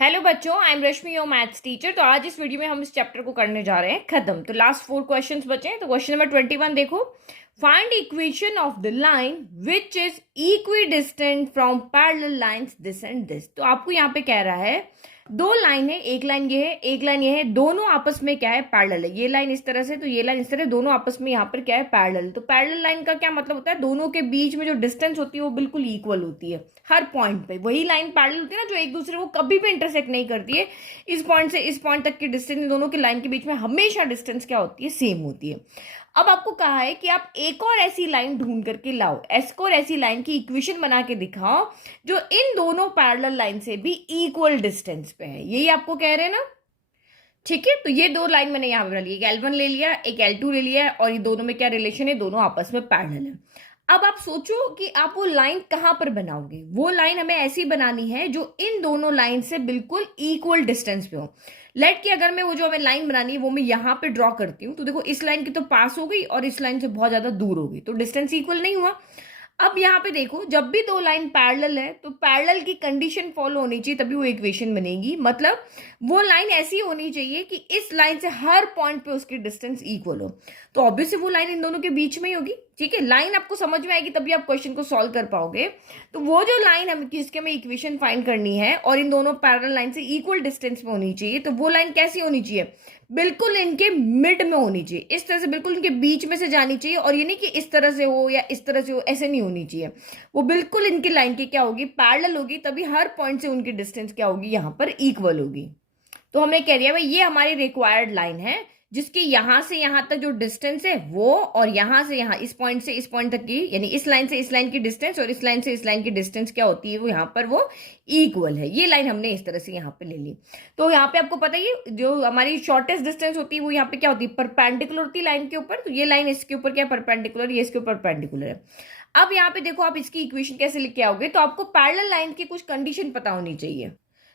Hello बच्चों, I am Rashmi your maths teacher. तो आज इस वीडियो में हम इस चैप्टर को करने जा रहे हैं खत्म। तो लास्ट 4 क्वेश्चंस बचे हैं। तो क्वेश्चन नंबर 21 देखो, find equation of the line which is equi distant from parallel lines this and this. तो आपको यहाँ पे कह रहा है दो लाइन है, एक लाइन ये है, एक लाइन ये है, दोनों आपस में क्या है, पैरेलल है। ये लाइन इस तरह से, तो ये लाइन इस तरह, दोनों आपस में यहाँ पर क्या है, पैरेलल। तो पैरेलल लाइन का क्या मतलब होता है, दोनों के बीच में जो डिस्टेंस होती है वो बिल्कुल इक्वल होती है हर पॉइंट पे। वही लाइन पैरेलल होती है ना जो एक दूसरे को कभी भी इंटरसेक्ट नहीं करती है। इस पॉइंट से इस पॉइंट तक की डिस्टेंस दोनों की लाइन के बीच में हमेशा डिस्टेंस क्या होती है, सेम होती है। अब आपको कहा है कि आप एक और ऐसी लाइन ढूंढ करके लाओ, एक और ऐसी लाइन की इक्वेशन बना के दिखाओ जो इन दोनों पैरेलल लाइन से भी इक्वल डिस्टेंस पे है। यही आपको कह रहे हैं ना, ठीक है। तो ये दो लाइन मैंने यहां पर बना ली, एक L1 ले लिया, एक L2 ले लिया, और ये दोनों में क्या रिलेशन है, दोनों आपस में पैरेलल है। अब आप सोचो कि आप वो लाइन कहां पर बनाओगे। वो लाइन हमें ऐसी बनानी है जो इन दोनों लाइन से बिल्कुल इक्वल डिस्टेंस पे हो। लेट कि अगर मैं वो जो हमें लाइन बनानी है वो मैं यहां पे ड्रॉ करती हूँ, तो देखो इस लाइन की तो पास हो गई और इस लाइन से बहुत ज्यादा दूर हो गई, तो डिस्टेंस इक्वल नहीं हुआ। अब यहाँ पे देखो, जब भी दो लाइन पैरेलल है तो पैरेलल की कंडीशन फॉलो होनी चाहिए, तभी वो इक्वेशन बनेगी। मतलब वो लाइन ऐसी होनी चाहिए कि इस लाइन से हर पॉइंट पे उसकी डिस्टेंस इक्वल हो। तो ऑब्वियसली वो लाइन इन दोनों के बीच में ही होगी, ठीक है। लाइन आपको समझ में आएगी तभी आप क्वेश्चन को सॉल्व कर पाओगे। तो वो जो लाइन हम जिसके हमें इक्वेशन फाइंड करनी है और इन दोनों पैरेलल लाइन से इक्वल डिस्टेंस में होनी चाहिए, तो वो लाइन कैसी होनी चाहिए, बिल्कुल इनके मिड में होनी चाहिए, इस तरह से बिल्कुल इनके बीच में से जानी चाहिए। और ये नहीं कि इस तरह से हो या इस तरह से हो, ऐसे नहीं होनी चाहिए। वो बिल्कुल इनकी लाइन की क्या होगी, पैरेलल होगी, तभी हर पॉइंट से उनकी डिस्टेंस क्या होगी, यहां पर इक्वल होगी। तो हमने कह दिया भाई ये हमारी रिक्वायर्ड लाइन है जिसकी यहां से यहां तक जो डिस्टेंस है वो, और यहां से यहां इस पॉइंट से इस पॉइंट तक की, यानी इस लाइन से इस लाइन की डिस्टेंस और इस लाइन से इस लाइन की डिस्टेंस क्या होती है, वो यहां पर वो इक्वल है। ये लाइन हमने इस तरह से यहां पे ले ली। तो यहाँ पे आपको पता ही है जो हमारी शॉर्टेस्ट डिस्टेंस होती है वो यहाँ पे क्या होती है, परपेंडिकुलर होती है लाइन के ऊपर। तो ये लाइन इसके ऊपर क्या परपेंडिकुलर, ये इसके ऊपर परपेंडिकुलर है। अब यहाँ पे देखो आप इसकी इक्वेशन कैसे लिख के आओगे, तो आपको पैरेलल लाइन की कुछ कंडीशन पता होनी चाहिए।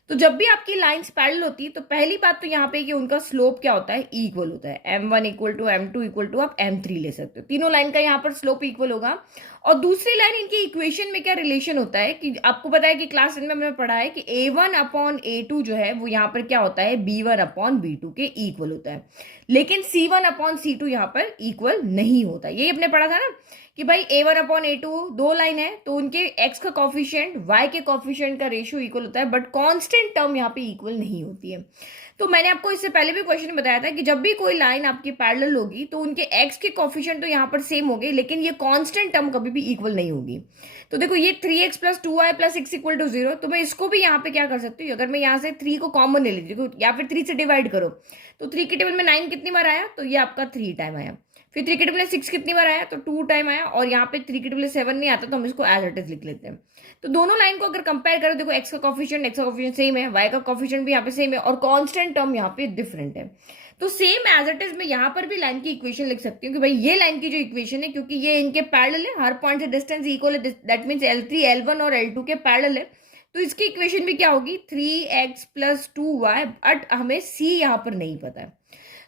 तो जब भी आपकी लाइंस पैरेलल होती है तो पहली बात तो यहाँ पे कि उनका स्लोप क्या होता है, इक्वल होता है। m1 equal to m2 equal to आप m3 ले सकते हो, तीनों लाइन का यहाँ पर स्लोप इक्वल होगा। और दूसरी लाइन इनकी इक्वेशन में क्या रिलेशन होता है कि आपको पता है कि क्लास 10 में हमने पढ़ा है कि a1 अपॉन a2 जो है वो यहाँ पर क्या होता है, b1 अपॉन b2 के इक्वल होता है। लेकिन c1 अपॉन c2 यहाँ पर इक्वल नहीं होता। यही हमने पढ़ा था ना कि भाई a1 अपॉन a2 दो लाइन है तो उनके x का कॉफिशिएंट y के कॉफिशिएंट का रेशियो इक्वल होता है, बट कांस्टेंट टर्म यहाँ पे इक्वल नहीं होती है। तो मैंने आपको इससे पहले भी क्वेश्चन में बताया था कि जब भी कोई लाइन आपकी पैरेलल होगी तो उनके x के कॉफिशिएंट तो यहाँ पर सेम होंगे, लेकिन ये कांस्टेंट टर्म कभी भी इक्वल नहीं होगी। तो देखो ये 3x plus 2y plus 6 equal to 0, तो मैं इसको भी यहाँ पे क्या कर सकती हूँ, अगर मैं यहाँ से 3 को कॉमन ले लीजिए या फिर 3 से डिवाइड करो, तो 3 के टेबल में 9 कितनी बार आया, तो ये आपका 3 टाइम आया। फिर 3 के टेबल में 6 कितनी बार आया, तो 2 टाइम आया। और यहाँ पे 3 के टेबल में 7 नहीं आता तो हम इसको एज इट इज लिख लेते हैं। तो दोनों लाइन को अगर कंपेयर करो, देखो x का कॉफिशिएंट सेम है, y का कॉफिशिएंट भी यहाँ पे सेम है, और कांस्टेंट टर्म यहाँ पे डिफरेंट है। तो सेम एज इट इज मैं यहाँ पर भी लाइन की इक्वेशन लिख सकती हूँ कि भाई ये लाइन की जो इक्वेशन है, क्योंकि ये इनके पैरेलल है, हर पॉइंट से डिस्टेंस इक्वल है, दैट मीन्स L3 L1 और L2 के पैरेलल है। तो इसकी इक्वेशन भी क्या होगी, 3x प्लस 2y, बट हमें c यहाँ पर नहीं पता है।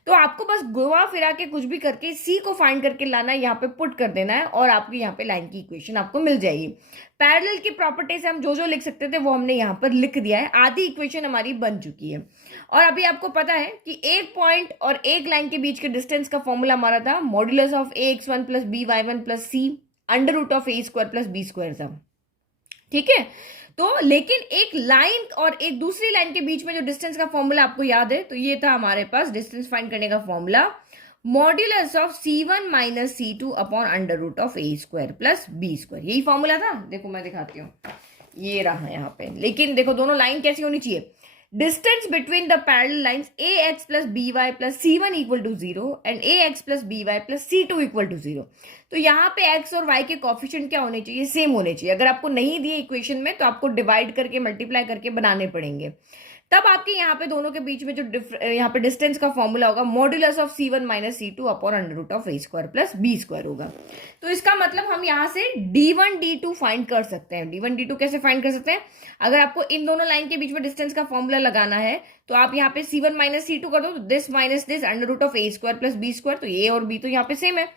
तो आपको बस गोवा फिरा के कुछ भी करके सी को फाइंड करके लाना है, यहाँ पे पुट कर देना है, और आपकी यहाँ पे लाइन की इक्वेशन आपको मिल जाएगी। पैरेलल की प्रॉपर्टी से हम जो जो लिख सकते थे वो हमने यहाँ पर लिख दिया है, आधी इक्वेशन हमारी बन चुकी है। और अभी आपको पता है कि एक पॉइंट और एक लाइन के बीच के डिस्टेंस का फॉर्मूला हमारा था modulus of ax1 plus by1 plus c under root of a square plus b square था, ठीक है। तो लेकिन एक लाइन और एक दूसरी लाइन के बीच में जो डिस्टेंस का फॉर्मूला आपको याद है, तो ये था हमारे पास डिस्टेंस फाइंड करने का formula, modulus of c1 minus c2 upon under root of a square plus b square. यही फॉर्मूला था। देखो मैं दिखाती हूँ, ये रहा यहाँ पे। लेकिन देखो दोनों लाइन कैसी होनी चाहिए, distance between the parallel lines ax plus by plus c1 equal to 0 and ax plus by plus c2 equal to 0। तो यहाँ पे x और y के कॉफिशिएंट क्या होने चाहिए, सेम होने चाहिए। अगर आपको नहीं दिए इक्वेशन में तो आपको डिवाइड करके मल्टीप्लाई करके बनाने पड़ेंगे, तब आपके यहाँ पे दोनों के बीच में जो यहाँ पे डिस्टेंस का फॉर्मूला होगा modulus of c1 minus c2 upon under root of a square plus b square होगा। तो इसका मतलब हम यहाँ से d1 d2 फाइंड कर सकते हैं। d1 d2 कैसे फाइंड कर सकते हैं, अगर आपको इन दोनों लाइन के बीच में डिस्टेंस का फॉर्मूला लगाना है तो आप यहाँ पे c1 माइनस c2 कर दो, तो this minus this under root of a square plus b square, तो a और b तो यहाँ पे सेम है।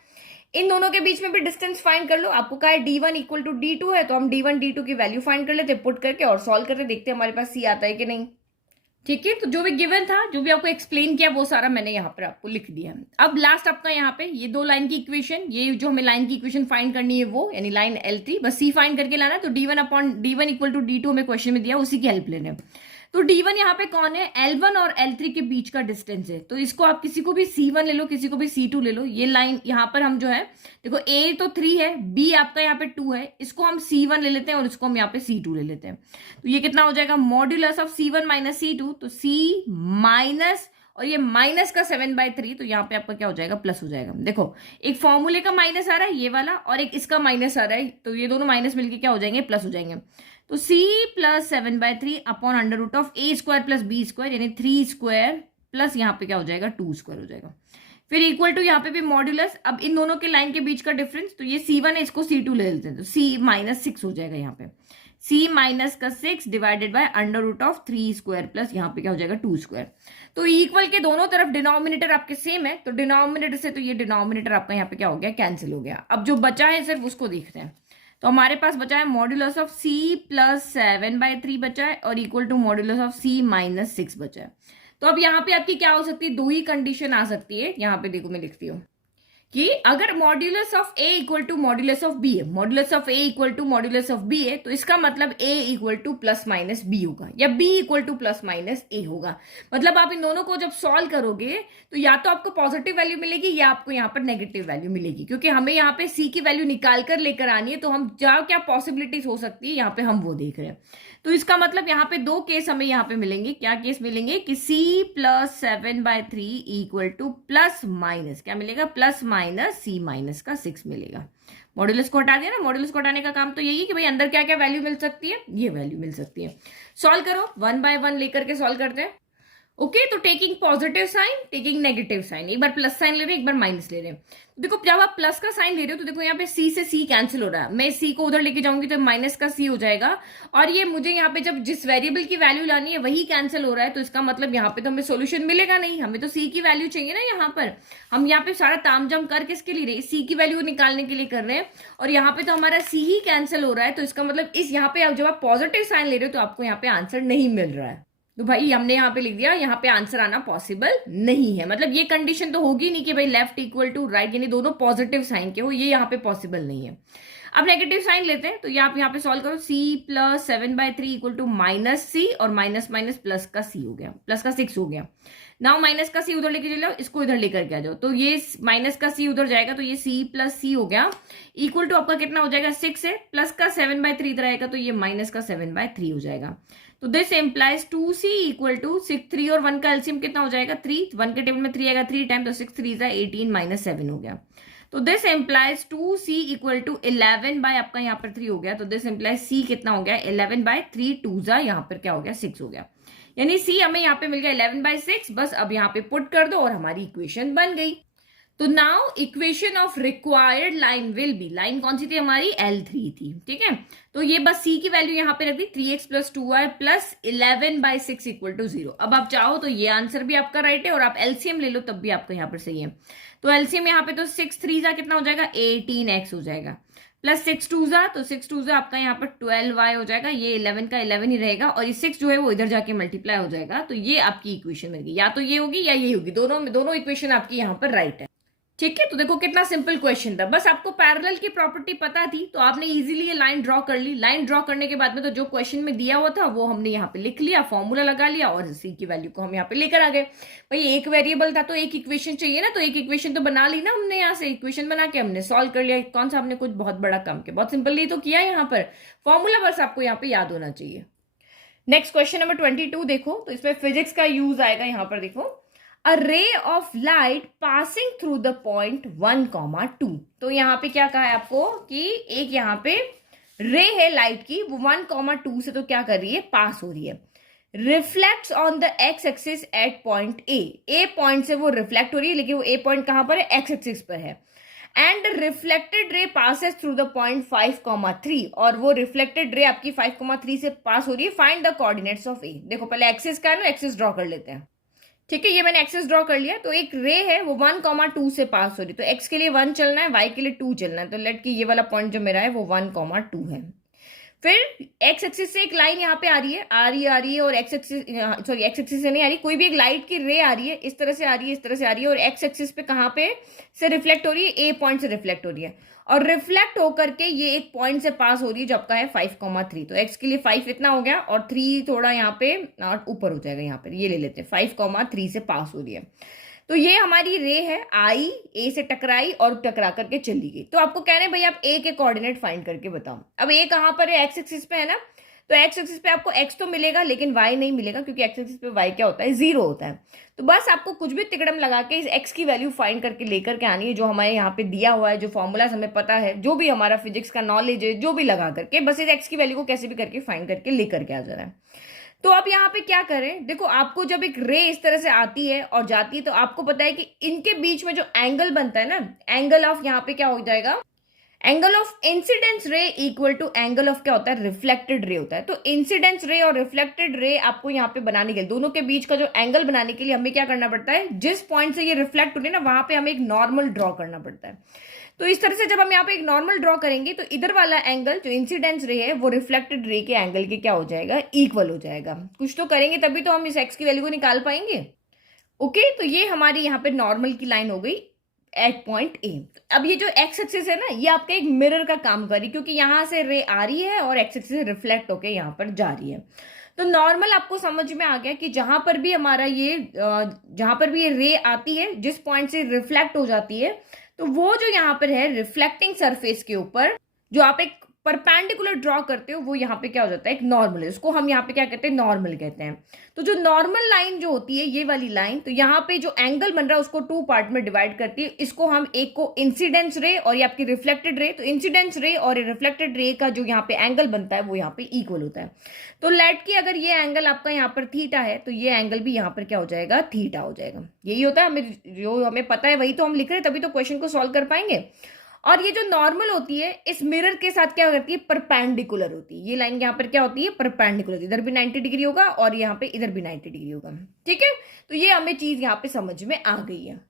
इन दोनों के बीच में भी डिस्टेंस फाइंड कर लो। आपको कहा है d1 इक्वल टू d2 है, तो हम d1 d2 की वैल्यू फाइंड कर लेते, पुट करके और सॉल्व करके देखते हैं हमारे पास c आता है कि नहीं। ठीक है, तो जो भी गिवन था, जो भी आपको एक्सप्लेन किया, वो सारा मैंने यहाँ पर आपको लिख दिया। अब लास्ट आपका यहाँ पे ये 2 लाइन की इक्वेशन, ये जो हमें लाइन की इक्वेशन फाइंड करनी है वो, यानी लाइन L3 बस C फाइंड करके लाना। तो D1 upon D1 equal to D2 हमें क्वेश्चन में दिया, उसी की हेल्प लेने। तो D1 यहाँ पे कौन है, L1 और L3 के बीच का डिस्टेंस है। तो इसको आप किसी को भी C1 ले लो, किसी को भी C2 ले लो। ये लाइन यहाँ पर हम जो है, देखो A तो 3 है, B आपका यहाँ पे 2 है, इसको हम C1 ले लेते हैं और इसको हम यहाँ पे C2 ले लेते हैं। तो ये कितना हो जाएगा, modulus of C1 minus C2, तो C माइनस, और ये माइनस का 7/3, तो यहाँ पे आपका क्या हो जाएगा, प्लस हो जाएगा। देखो एक फॉर्मूले का माइनस आ रहा है ये वाला, और एक इसका माइनस आ रहा है, तो ये दोनों माइनस मिलके क्या हो जाएंगे, प्लस हो जाएंगे। तो C plus 7/3 upon under root of A² plus B², यानी 3² प्लस यहाँ पे क्या हो जाएगा, 2² हो जाएगा। फिर इक्वल टू यहाँ पे भी मॉड्यूलस, अब इन दोनों के लाइन के बीच का डिफरेंस, तो ये C1 है, इसको C2 ले लेते हैं, तो C माइनस 6 हो जाएगा यहाँ पे। C माइनस का 6 divided by under root of 3² plus यहाँ पे क्या हो जाएगा, 2²। तो इक्वल के दोनों तरफ डिनोमिनेटर आपके सेम है, तो डिनोमिनेटर से तो ये डिनोमिनेटर आपका यहाँ पे क्या हो गया, कैंसिल हो गया। अब जो बचा है सिर्फ उसको देखते हैं। तो हमारे पास बचा है मॉड्यूलस ऑफ C प्लस 7/3 बचा है, और equal to modulus of C minus 6 बचा है। तो अब यहाँ पे आपकी क्या हो सकती है, 2 ही कंडीशन आ सकती है। यहाँ पे देखो मैं लिखती हूँ कि अगर modulus of A equal to modulus of B है, modulus of A equal to modulus of B है, तो इसका मतलब A equal to plus minus B होगा, या B equal to plus minus A होगा। मतलब आप इन दोनों को जब सॉल्व करोगे तो या तो आपको पॉजिटिव वैल्यू मिलेगी या आपको यहाँ पर नेगेटिव वैल्यू मिलेगी, क्योंकि हमें यहाँ पे C की वैल्यू निकाल कर लेकर आनी है। तो हम क्या पॉसिबिलिटीज हो सकती है यहाँ पे हम वो देख रहे हैं। तो इसका मतलब यहाँ पे 2 केस हमें यहाँ पे मिलेंगे। क्या केस मिलेंगे कि C plus 7/3 equal to plus minus क्या मिलेगा, प्लस माइनस C माइनस का 6 मिलेगा। मॉड्यूलस को हटा दिया ना, मॉड्यूलस को हटाने का काम तो यही है कि भाई अंदर क्या क्या वैल्यू मिल सकती है, ये वैल्यू मिल सकती है। सॉल्व करो, 1 बाय 1 लेकर के सॉल्व करते हैं। ओके, तो taking positive sign, taking negative sign, एक बार प्लस साइन ले रहे हैं, एक बार माइनस ले रहे हैं। देखो जब आप प्लस का साइन ले रहे हो तो देखो यहाँ पे C से C कैंसिल हो रहा है, मैं C को उधर लेके जाऊंगी तो माइनस का C हो जाएगा, और ये मुझे यहाँ पे जब जिस वेरिएबल की वैल्यू लानी है वही कैंसिल हो रहा है। तो इसका मतलब यहाँ पे तो हमें सोल्यूशन मिलेगा नहीं, हमें तो C की वैल्यू चाहिए ना। यहाँ पर हम यहाँ पे सारा तामझाम कर किसके लिए रहे, C की वैल्यू निकालने के लिए कर रहे हैं, और यहाँ पे तो हमारा C ही कैंसिल हो रहा है। तो इसका मतलब इस यहाँ पे जब आप पॉजिटिव साइन ले रहे हो तो आपको यहाँ पे आंसर नहीं मिल रहा है। तो भाई हमने यहाँ पे लिख दिया, यहाँ पे आंसर आना पॉसिबल नहीं है। मतलब ये कंडीशन तो होगी नहीं कि भाई लेफ्ट इक्वल टू राइट, यानी दोनों पॉजिटिव साइन के हो, ये यहाँ पे पॉसिबल नहीं है। अब नेगेटिव साइन लेते हैं, तो ये आप यहाँ पे सॉल्व करो। C plus 7/3 equal to minus C, और माइनस माइनस प्लस का C हो गया, प्लस का 6 हो गया। नाउ माइनस का C उधर लेके चले जाओ, इसको इधर लेकर के आ जाओ, तो ये माइनस का C उधर जाएगा, तो ये C प्लस C हो गया, इक्वल टू आपका कितना हो जाएगा, 6 है, प्लस का 7/3 इधर आएगा, तो ये माइनस का 7/3 हो जाएगा। तो this implies 2C equal to 6, 3 और 1 का एलसीएम कितना हो जाएगा, 3, 1 के टेबल में 3 आएगा 3 टाइम, तो 6 3 18 माइनस 7 हो गया। तो this implies 2C equal to 11 by आपका यहाँ पर 3 हो गया, तो दिस एम्प्लाइज C कितना हो गया, 11/3, 2 यहाँ पर क्या हो गया, 6 हो गया, यानी C हमें यहाँ पे मिल गया 11/6। बस अब यहाँ पे पुट कर दो और हमारी इक्वेशन बन गई। तो now equation of required line will be, line कौन सी थी हमारी, L3 थी, ठीक है। तो ये बस C की वैल्यू यहाँ पे रख दी, 3x plus 2y plus 11/6 equal to 0। अब आप चाहो तो ये आंसर भी आपका राइट है, और आप एलसीएम ले लो तब भी आपका यहाँ पर सही है। तो एलसीएम यहाँ पे तो 6 3 कितना हो जाएगा, 18x हो जाएगा, प्लस 6 2 तो 6 2 आपका यहाँ पर 12y हो जाएगा, ये 11 का 11 ही रहेगा, और ये 6 जो है वो इधर जाके मल्टीप्लाई हो जाएगा। तो ये आपकी इक्वेशन मिल गई, या तो ये होगी या ये होगी, दोनों इक्वेशन आपकी यहाँ पर राइट है, ठीक है। तो देखो कितना सिंपल क्वेश्चन था, बस आपको पैरेलल की प्रॉपर्टी पता थी तो आपने इजीली ये लाइन ड्रॉ कर ली। लाइन ड्रॉ करने के बाद में तो जो क्वेश्चन में दिया हुआ था वो हमने यहाँ पे लिख लिया, फॉर्मूला लगा लिया, और C की वैल्यू को हम यहाँ पे लेकर आ गए। भाई एक वेरिएबल था तो एक इक्वेशन चाहिए ना, तो एक इक्वेशन तो बना ली ना हमने, यहाँ से इक्वेशन बना के हमने सॉल्व कर लिया। कौन सा हमने कुछ बहुत बड़ा काम किया, बहुत सिंपली तो किया। यहाँ पर फॉर्मूला बस आपको यहाँ पे याद होना चाहिए। नेक्स्ट क्वेश्चन नंबर 22 देखो, तो इसमें फिजिक्स का यूज आएगा। यहाँ पर देखो, A ray of light passing through the point 1, 2। तो यहाँ पे क्या कहा है आपको कि एक यहाँ पे रे है लाइट की, वो 1, 2 से तो क्या कर रही है, पास हो रही है। Reflects on the x axis at point A point से वो रिफ्लेक्ट हो रही है, लेकिन वो ए पॉइंट कहां पर है, एक्स एक्सिस पर है। And reflected ray passes through the point 5, 3, और वो रिफ्लेक्टेड रे आपकी 5, 3 से पास हो रही है। फाइंड द कोऑर्डिनेट्स ऑफ ए। देखो पहले एक्सिस का है ना, एक्सिस ड्रॉ कर लेते हैं, ठीक है। ये मैंने एक्सिस ड्रॉ कर लिया। तो एक रे है वो 1, 2 से पास हो रही, तो एक्स के लिए 1 चलना है, वाई के लिए 2 चलना है। तो लेट कि ये वाला पॉइंट जो मेरा है वो 1, 2 है। फिर एक्स एक्सिस से एक लाइन यहाँ पे आ रही है और x axis, sorry x axis से नहीं आ रही, कोई भी एक लाइट की रे आ रही है, इस तरह से आ रही है, इस तरह से आ रही है, और एक्स एक्सिस पे कहाँ पे से रिफ्लेक्ट हो रही है, ए पॉइंट से रिफ्लेक्ट हो रही है, और रिफ्लेक्ट होकर के ये एक पॉइंट से पास हो रही है जो आपका है 5,3। तो एक्स के लिए 5 इतना हो गया और 3 थोड़ा यहाँ पे ऊपर हो जाएगा, यहाँ पर ये ले लेते हैं, 5,3 से पास हो रही है। तो ये हमारी रे है, आई ए से टकराई और टकरा करके चली गई। तो आपको कह रहे हैं भाई आप ए के कोऑर्डिनेट फाइंड करके बताओ। अब ए कहां पर है, एक्स एक्सिस पे है ना, तो एक्स एक्सिस पे आपको एक्स तो मिलेगा लेकिन वाई नहीं मिलेगा, क्योंकि एक्स एक्सिस पे वाई क्या होता है, 0 होता है। तो बस आपको कुछ भी तिकड़म लगा के इस एक्स की वैल्यू फाइंड करके लेकर के आनी है, जो हमारे यहाँ पे दिया हुआ है, जो फॉर्मूलाज हमें पता है, जो भी हमारा फिजिक्स का नॉलेज है, जो भी लगा करके बस इस एक्स की वैल्यू को कैसे भी करके फाइंड करके लेकर के आ जाना है। तो अब यहाँ पे क्या करें, देखो आपको जब एक रे इस तरह से आती है और जाती है, तो आपको पता है कि इनके बीच में जो एंगल बनता है ना, एंगल ऑफ यहाँ पे क्या हो जाएगा, angle of incidence ray equal to angle of क्या होता है, रिफ्लेक्टेड रे होता है। तो इंसिडेंस रे और रिफ्लेक्टेड रे आपको यहाँ पे बनाने के लिए, दोनों के बीच का जो एंगल बनाने के लिए हमें क्या करना पड़ता है, जिस पॉइंट से ये रिफ्लेक्ट हो रही है ना, वहां पे हमें एक नॉर्मल ड्रॉ करना पड़ता है। तो इस तरह से जब हम यहाँ पे एक नॉर्मल ड्रॉ करेंगे तो इधर वाला एंगल जो इंसिडेंस रे है वो रिफ्लेक्टेड रे के एंगल के क्या हो जाएगा, इक्वल हो जाएगा। कुछ तो करेंगे तभी तो हम इस एक्स की वैल्यू को निकाल पाएंगे। ओके, तो ये हमारी यहाँ पे नॉर्मल की लाइन हो गई एट पॉइंट ए। अब ये जो एक्स एक्सिस है ना, ये आपका एक मिरर का काम कर रही, क्योंकि यहां से रे आ रही है और एक्स एक्सिस से रिफ्लेक्ट होके यहाँ पर जा रही है। तो नॉर्मल आपको समझ में आ गया कि जहां पर भी हमारा ये जहां पर भी ये रे आती है, जिस पॉइंट से रिफ्लेक्ट हो जाती है, तो वो जो यहाँ पर है रिफ्लेक्टिंग सरफेस के ऊपर जो आप एक परपेंडिकुलर ड्रॉ करते हो, वो यहाँ पे क्या हो जाता है, एक नॉर्मल है, उसको हम यहाँ पे क्या कहते हैं, नॉर्मल कहते हैं। तो जो नॉर्मल लाइन जो होती है, ये वाली लाइन, तो यहाँ पे जो एंगल बन रहा है उसको 2 पार्ट में डिवाइड करती है। इसको हम एक को इंसिडेंस रे और ये आपकी रिफ्लेक्टेड रे, तो इंसिडेंस रे और रिफ्लेक्टेड रे का जो यहाँ पे एंगल बनता है वो यहाँ पे इक्वल होता है। तो लेट की अगर ये एंगल आपका यहाँ पर थीटा है, तो ये एंगल भी यहाँ पर क्या हो जाएगा, थीटा हो जाएगा। यही होता है, हमें जो हमें पता है वही तो हम लिख रहे हैं, तभी तो क्वेश्चन को सॉल्व कर पाएंगे। और ये जो नॉर्मल होती है इस मिरर के साथ क्या करती है, परपेंडिकुलर होती है। ये लाइन यहाँ पर क्या होती है, परपेंडिकुलर होती है, इधर भी 90 डिग्री होगा और यहाँ पे इधर भी 90 डिग्री होगा। ठीक है, तो ये हमें चीज यहाँ पे समझ में आ गई है।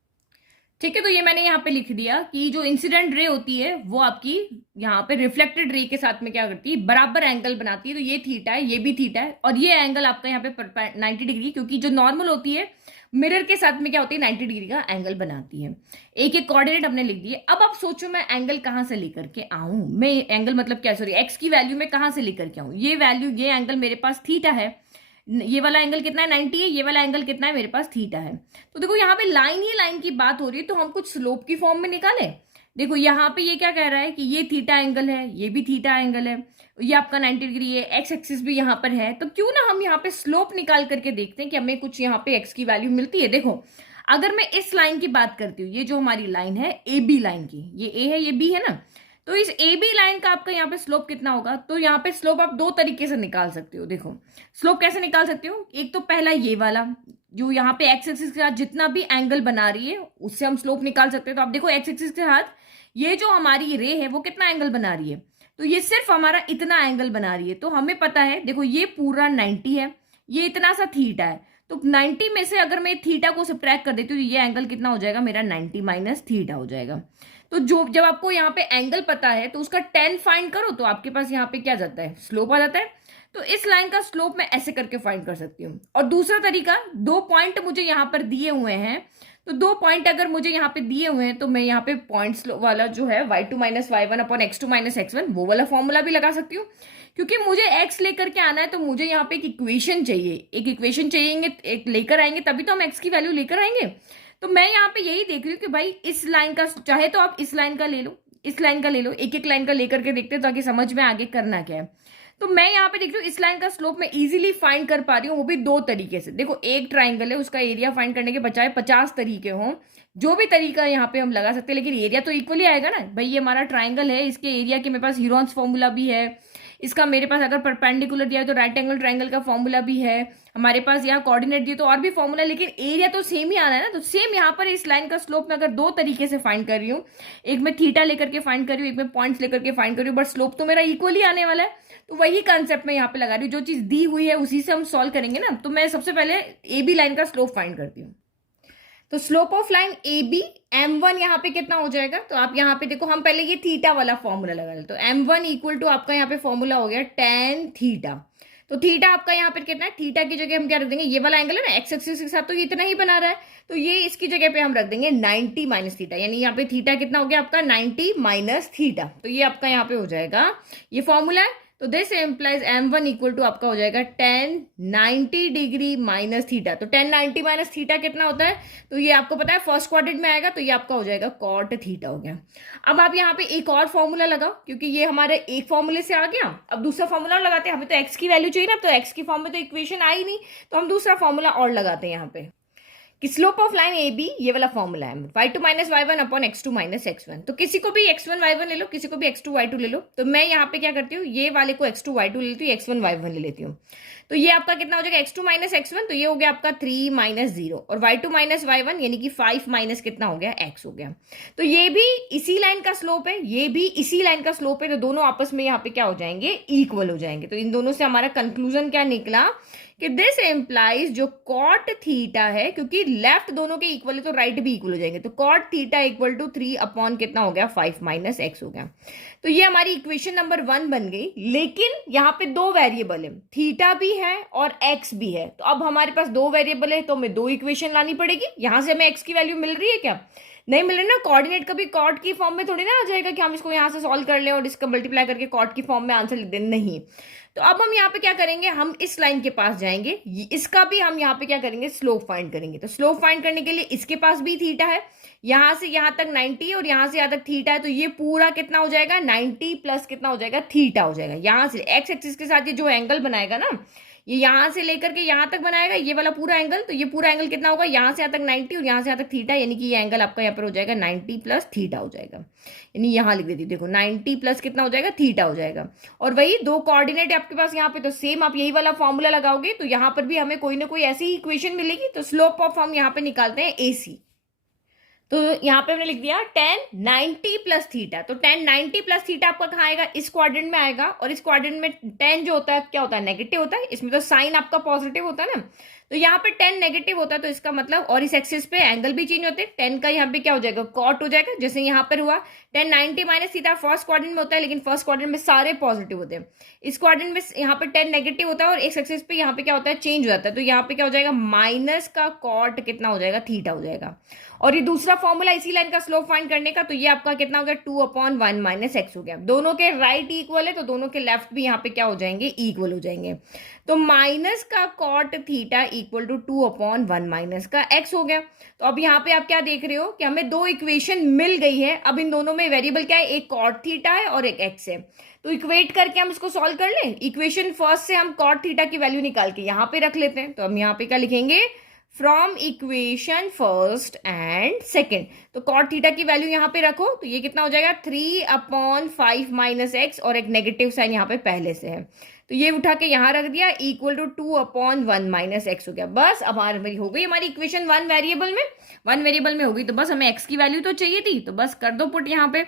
ठीक है, तो ये मैंने यहाँ पे लिख दिया कि जो इंसिडेंट रे होती है वो आपकी यहाँ पे रिफ्लेक्टेड रे के साथ में क्या करती है, बराबर एंगल बनाती है। तो ये थीटा है, ये भी थीटा है, और ये एंगल आपका यहाँ पे 90 डिग्री, क्योंकि जो नॉर्मल होती है मिरर के साथ में क्या होती है, 90 डिग्री का एंगल बनाती है। एक एक कोऑर्डिनेट हमने लिख दिए। अब आप सोचो मैं एंगल कहां से लेकर के आऊं, मैं एंगल मतलब क्या, सॉरी एक्स की वैल्यू में कहां से लेकर के आऊं, ये वैल्यू, ये एंगल मेरे पास थीटा है, ये वाला एंगल कितना है, 90 है, ये वाला एंगल कितना है, मेरे पास थीटा है। तो देखो यहाँ पे लाइन ही लाइन की बात हो रही है, तो हम कुछ स्लोप की फॉर्म में निकालें। देखो यहाँ पे ये क्या कह रहा है कि ये थीटा एंगल है, ये भी थीटा एंगल है, ये आपका 90 डिग्री है, एक्स एक्सिस भी यहाँ पर है, तो क्यों ना हम यहाँ पे स्लोप निकाल करके देखते हैं कि हमें कुछ यहाँ पे एक्स की वैल्यू मिलती है। देखो अगर मैं इस लाइन की बात करती हूँ, ये जो हमारी लाइन है ए बी लाइन की, ये ए है ये बी है ना, तो इस ए बी लाइन का आपका यहाँ पे स्लोप कितना होगा, तो यहाँ पे स्लोप आप 2 तरीके से निकाल सकते हो। देखो स्लोप कैसे निकाल सकते हो, एक तो पहला ये वाला जो यहाँ पे एक्स एक्सिस के साथ जितना भी एंगल बना रही है उससे हम स्लोप निकाल सकते हैं। तो आप देखो एक्स एक्सिस के साथ ये जो हमारी रे है वो कितना एंगल बना रही है, तो ये सिर्फ हमारा इतना एंगल बना रही है। तो हमें पता है, देखो ये पूरा 90 है, ये इतना सा थीटा है, तो 90 में से अगर मैं थीटा को सब्ट्रैक्ट कर देती हूँ तो ये एंगल कितना हो जाएगा मेरा, 90 माइनस थीटा हो जाएगा। तो जो जब आपको यहाँ पे एंगल पता है तो उसका tan फाइंड करो, तो आपके पास यहाँ पे क्या जाता है, स्लोप आ जाता है। तो इस लाइन का स्लोप मैं ऐसे करके फाइंड कर सकती हूँ। और दूसरा तरीका, 2 पॉइंट मुझे यहाँ पर दिए हुए हैं, तो 2 पॉइंट अगर मुझे यहाँ पे दिए हुए हैं तो मैं यहाँ पे पॉइंट्स वाला जो है y2 minus y1 upon x2 minus x1 वो वाला फॉर्मूला भी लगा सकती हूँ। क्योंकि मुझे x लेकर के आना है तो मुझे यहाँ पे एक इक्वेशन चाहिए, एक इक्वेशन चाहिए, एक लेकर आएंगे तभी तो हम x की वैल्यू लेकर आएंगे। तो मैं यहाँ पे यही देख रही हूँ कि भाई इस लाइन का, चाहे तो आप इस लाइन का ले लो, इस लाइन का ले लो, एक एक लाइन का लेकर के देखते हैं ताकि समझ में आगे करना क्या है। तो मैं यहाँ पे देख रही हूँ इस लाइन का स्लोप मैं इजीली फाइंड कर पा रही हूँ, वो भी 2 तरीके से। देखो एक ट्राइंगल है, उसका एरिया फाइंड करने के बजाय 50 तरीके हों, जो भी तरीका यहाँ पे हम लगा सकते हैं, लेकिन एरिया तो इक्वली आएगा ना। भाई ये हमारा ट्राइंगल है, इसके एरिया के मेरे पास हीरोन्स फॉर्मूला भी है, इसका मेरे पास अगर परपेंडिकुलर दिया है तो राइट एंगल ट्राइंगल का फॉर्मूला भी है, हमारे पास यहाँ कोऑर्डिनेट दिए तो और भी फॉर्मूला, लेकिन एरिया तो सेम ही आना है ना। तो सेम यहाँ पर इस लाइन का स्लोप मैं अगर 2 तरीके से फाइंड कर रही हूँ, एक मैं थीटा लेकर के फाइंड कर रही हूँ, एक मैं पॉइंट्स लेकर के फाइंड कर रही हूँ, बट स्लोप तो मेरा इक्वली आने वाला है। तो वही कंसेप्ट मैं यहाँ पे लगा रही हूँ, जो चीज दी हुई है उसी से हम सॉल्व करेंगे ना। तो मैं सबसे पहले ए बी लाइन का स्लोप फाइंड करती हूँ। तो slope of line A B m1 यहाँ पे कितना हो जाएगा, तो आप यहाँ पे देखो, हम पहले ये थीटा वाला फॉर्मूला लगा लें। तो m1 इक्वल टू आपका यहाँ पे फॉर्मूला हो गया tan थीटा। तो थीटा आपका यहाँ पे कितना है, थीटा की जगह हम क्या रख देंगे, ये वाला एंगल है ना एक्स एक्सिस के साथ, तो ये इतना ही बना रहा है, तो ये इसकी जगह पे हम रख देंगे 90 माइनस थीटा, यानी यहाँ पे थीटा कितना हो गया आपका 90 माइनस थीटा। तो ये आपका यहाँ पे हो जाएगा, ये फॉर्मूला है। तो this employees m1 equal to आपका हो जाएगा tan 90 डिग्री माइनस थीटा। तो tan 90 माइनस थीटा कितना होता है, तो ये आपको पता है फर्स्ट क्वाड्रेंट में आएगा, तो ये आपका हो जाएगा cot थीटा हो गया। अब आप यहाँ पे एक और फॉर्मूला लगाओ, क्योंकि ये हमारे एक फॉर्मूले से आ गया। अब दूसरा फॉर्मूला लगाते हैं, हमें तो एक्स की वैल्यू चाहिए ना, तो एक्स की फॉर्म में तो इक्वेशन आई नहीं, तो हम दूसरा फॉर्मूला और लगाते हैं यहाँ पे कि slope of line A B, ये वाला फॉर्मूला है y2 minus y1 upon x2 minus x1। तो किसी को भी x1 y1 ले लो, किसी को भी x2 y2 ले लो। तो मैं यहाँ पे क्या करती हूँ, ये वाले को x2 y2 ले लेती हूँ, x1 y1 ले लेती हूँ। तो ये आपका कितना हो जाएगा x2 माइनस x1, तो ये हो गया आपका 3 माइनस 0, और y2 माइनस y1 यानी कि 5 माइनस कितना हो गया x हो गया। तो ये भी इसी लाइन का स्लोप है, ये भी इसी लाइन का स्लोप है, तो दोनों आपस में यहाँ पे क्या हो जाएंगे, इक्वल हो जाएंगे। तो इन दोनों से हमारा कंक्लूजन क्या निकला कि दिस एम्प्लाइज जो कॉट थीटा है, क्योंकि लेफ्ट दोनों के इक्वल है तो राइट भी इक्वल हो जाएंगे, तो cot theta equal to 3 upon कितना हो गया 5 माइनस एक्स हो गया। तो ये हमारी इक्वेशन नंबर 1 बन गई। लेकिन यहाँ पे दो वेरिएबल है, थीटा भी है और एक्स भी है। तो अब हमारे पास दो वेरिएबल है, तो हमें दो इक्वेशन लानी पड़ेगी। यहां से हमें एक्स की वैल्यू मिल रही है क्या, नहीं मिल रही ना। कोऑर्डिनेट कभी कॉट की फॉर्म में थोड़ी ना आ जाएगा कि हम इसको यहाँ से सॉल्व कर लें और इसका मल्टीप्लाई करके कॉट की फॉर्म में आंसर लिख दें, नहीं। तो अब हम यहाँ पे क्या करेंगे, हम इस लाइन के पास जाएंगे, इसका भी हम यहाँ पे क्या करेंगे, स्लोप फाइंड करेंगे। तो स्लोप फाइंड करने के लिए इसके पास भी थीटा है, यहां से यहां तक 90 और यहां से यहां तक थीटा है, तो ये पूरा कितना हो जाएगा 90 प्लस कितना हो जाएगा थीटा हो जाएगा। यहां से एक्स एक्सिस के साथ ये जो एंगल बनाएगा ना, ये यहां से लेकर के यहां तक बनाएगा ये वाला पूरा एंगल, तो ये पूरा एंगल कितना होगा, यहां से यहां तक 90 और यहां से यहां तक थीटा, यानी कि ये एंगल आपका यहाँ पर हो जाएगा 90 प्लस थीटा हो जाएगा। यानी यहां लिख देती हूँ, देखो 90 प्लस कितना हो जाएगा थीटा हो जाएगा। और वही दो कोऑर्डिनेट आपके पास यहाँ पे, तो सेम आप यही वाला फॉर्मूला लगाओगे तो यहाँ पर भी हमें कोई ना कोई ऐसी इक्वेशन मिलेगी। तो स्लोप ऑफ हम यहाँ पे निकालते हैं AC। तो यहाँ पे हमने लिख दिया tan 90 प्लस थीटा। तो tan 90 प्लस थीटा आपका कहाँ आएगा, इस क्वाड्रेंट में आएगा, और इस क्वाड्रेंट में tan जो होता है क्या होता है, नेगेटिव होता है। इसमें तो साइन आपका पॉजिटिव होता है ना, तो यहाँ पे tan नेगेटिव होता है, तो इसका मतलब, और इस एक्सिस पे एंगल भी चेंज होते हैं। tan का यहाँ पे क्या हो जाएगा, कॉट हो जाएगा, जैसे यहाँ पर हुआ। tan 90 minus theta first quadrant में होता है, लेकिन फर्स्ट क्वाड्रेंट में सारे पॉजिटिव होते हैं। इस क्वाड्रेंट में यहाँ पे tan नेगेटिव होता है, और इस एक्सिस पे यहाँ पे क्या होता है, चेंज हो जाता है। तो यहाँ पे क्या हो जाएगा, माइनस का कॉट कितना हो जाएगा, थीटा हो जाएगा। और ये दूसरा फॉर्मूला इसी लाइन का स्लोप फाइंड करने का, तो ये आपका कितना हो गया 2/1 माइनस एक्स हो गया। दोनों के राइट इक्वल है, तो दोनों के लेफ्ट भी यहाँ पे क्या हो जाएंगे, इक्वल हो जाएंगे। तो माइनस का cot theta equal to 2/1 minus का एक्स हो गया। तो अब यहाँ पे आप क्या देख रहे हो कि हमें दो इक्वेशन मिल गई है। अब इन दोनों में वेरिएबल क्या है, एक कॉट थीटा है और एक एक्स है। तो इक्वेट करके हम इसको सॉल्व कर लें। इक्वेशन फर्स्ट से हम कॉट थीटा की वैल्यू निकाल के यहाँ पे रख लेते हैं। तो हम यहाँ पे क्या लिखेंगे, from equation first and second. तो कॉट थीटा की वैल्यू यहाँ पे रखो, तो ये कितना हो जाएगा 3/5 माइनस एक्स, और एक नेगेटिव साइन यहाँ पे पहले से है, तो ये उठा के यहाँ रख दिया, इक्वल टू 2/1 माइनस एक्स हो गया। बस अब हमारी हो गई हमारी इक्वेशन वन वेरिएबल में हो गई। तो बस हमें एक्स की वैल्यू तो चाहिए थी, तो बस कर दो पुट यहाँ पे।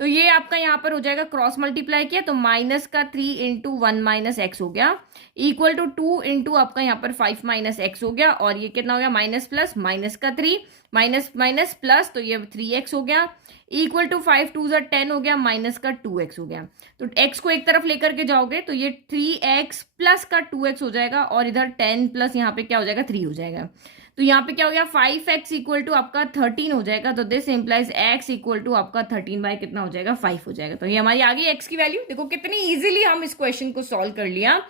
तो ये आपका यहाँ पर हो जाएगा, क्रॉस मल्टीप्लाई किया तो माइनस का 3 इंटू 1 माइनस एक्स हो गया, इक्वल टू 2 इंटू आपका यहाँ पर 5 माइनस एक्स हो गया। और ये कितना हो गया, माइनस प्लस, माइनस का 3 माइनस माइनस प्लस, तो ये 3x हो गया, इक्वल टू 5 2 10 हो गया, माइनस का 2x हो गया। तो x को एक तरफ लेकर के जाओगे तो ये 3x प्लस का 2x हो जाएगा, और इधर 10 प्लस यहाँ पे क्या हो जाएगा 3 हो जाएगा। तो यहाँ पे क्या हो गया 5x इक्वल टू आपका 13 हो जाएगा। तो this implies x equal to आपका 13 बाय कितना हो जाएगा 5 हो जाएगा। तो ये हमारी आ गई x की वैल्यू। देखो कितनी इजीली हम इस क्वेश्चन को सॉल्व कर लिया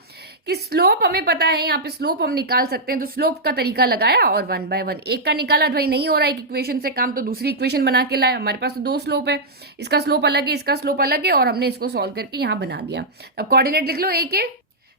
कि स्लोप हमें पता है, यहाँ पे स्लोप हम निकाल सकते हैं। तो स्लोप का तरीका लगाया और 1 बाय 1 एक का निकाला, भाई नहीं हो रहा है एक इक्वेशन से काम, तो दूसरी इक्वेशन बना के लाया। हमारे पास तो दो स्लोप है, इसका स्लोप अलग है, इसका स्लोप अलग है, और हमने इसको सॉल्व करके यहाँ बना दिया। अब कोऑर्डिनेट लिख लो ए के।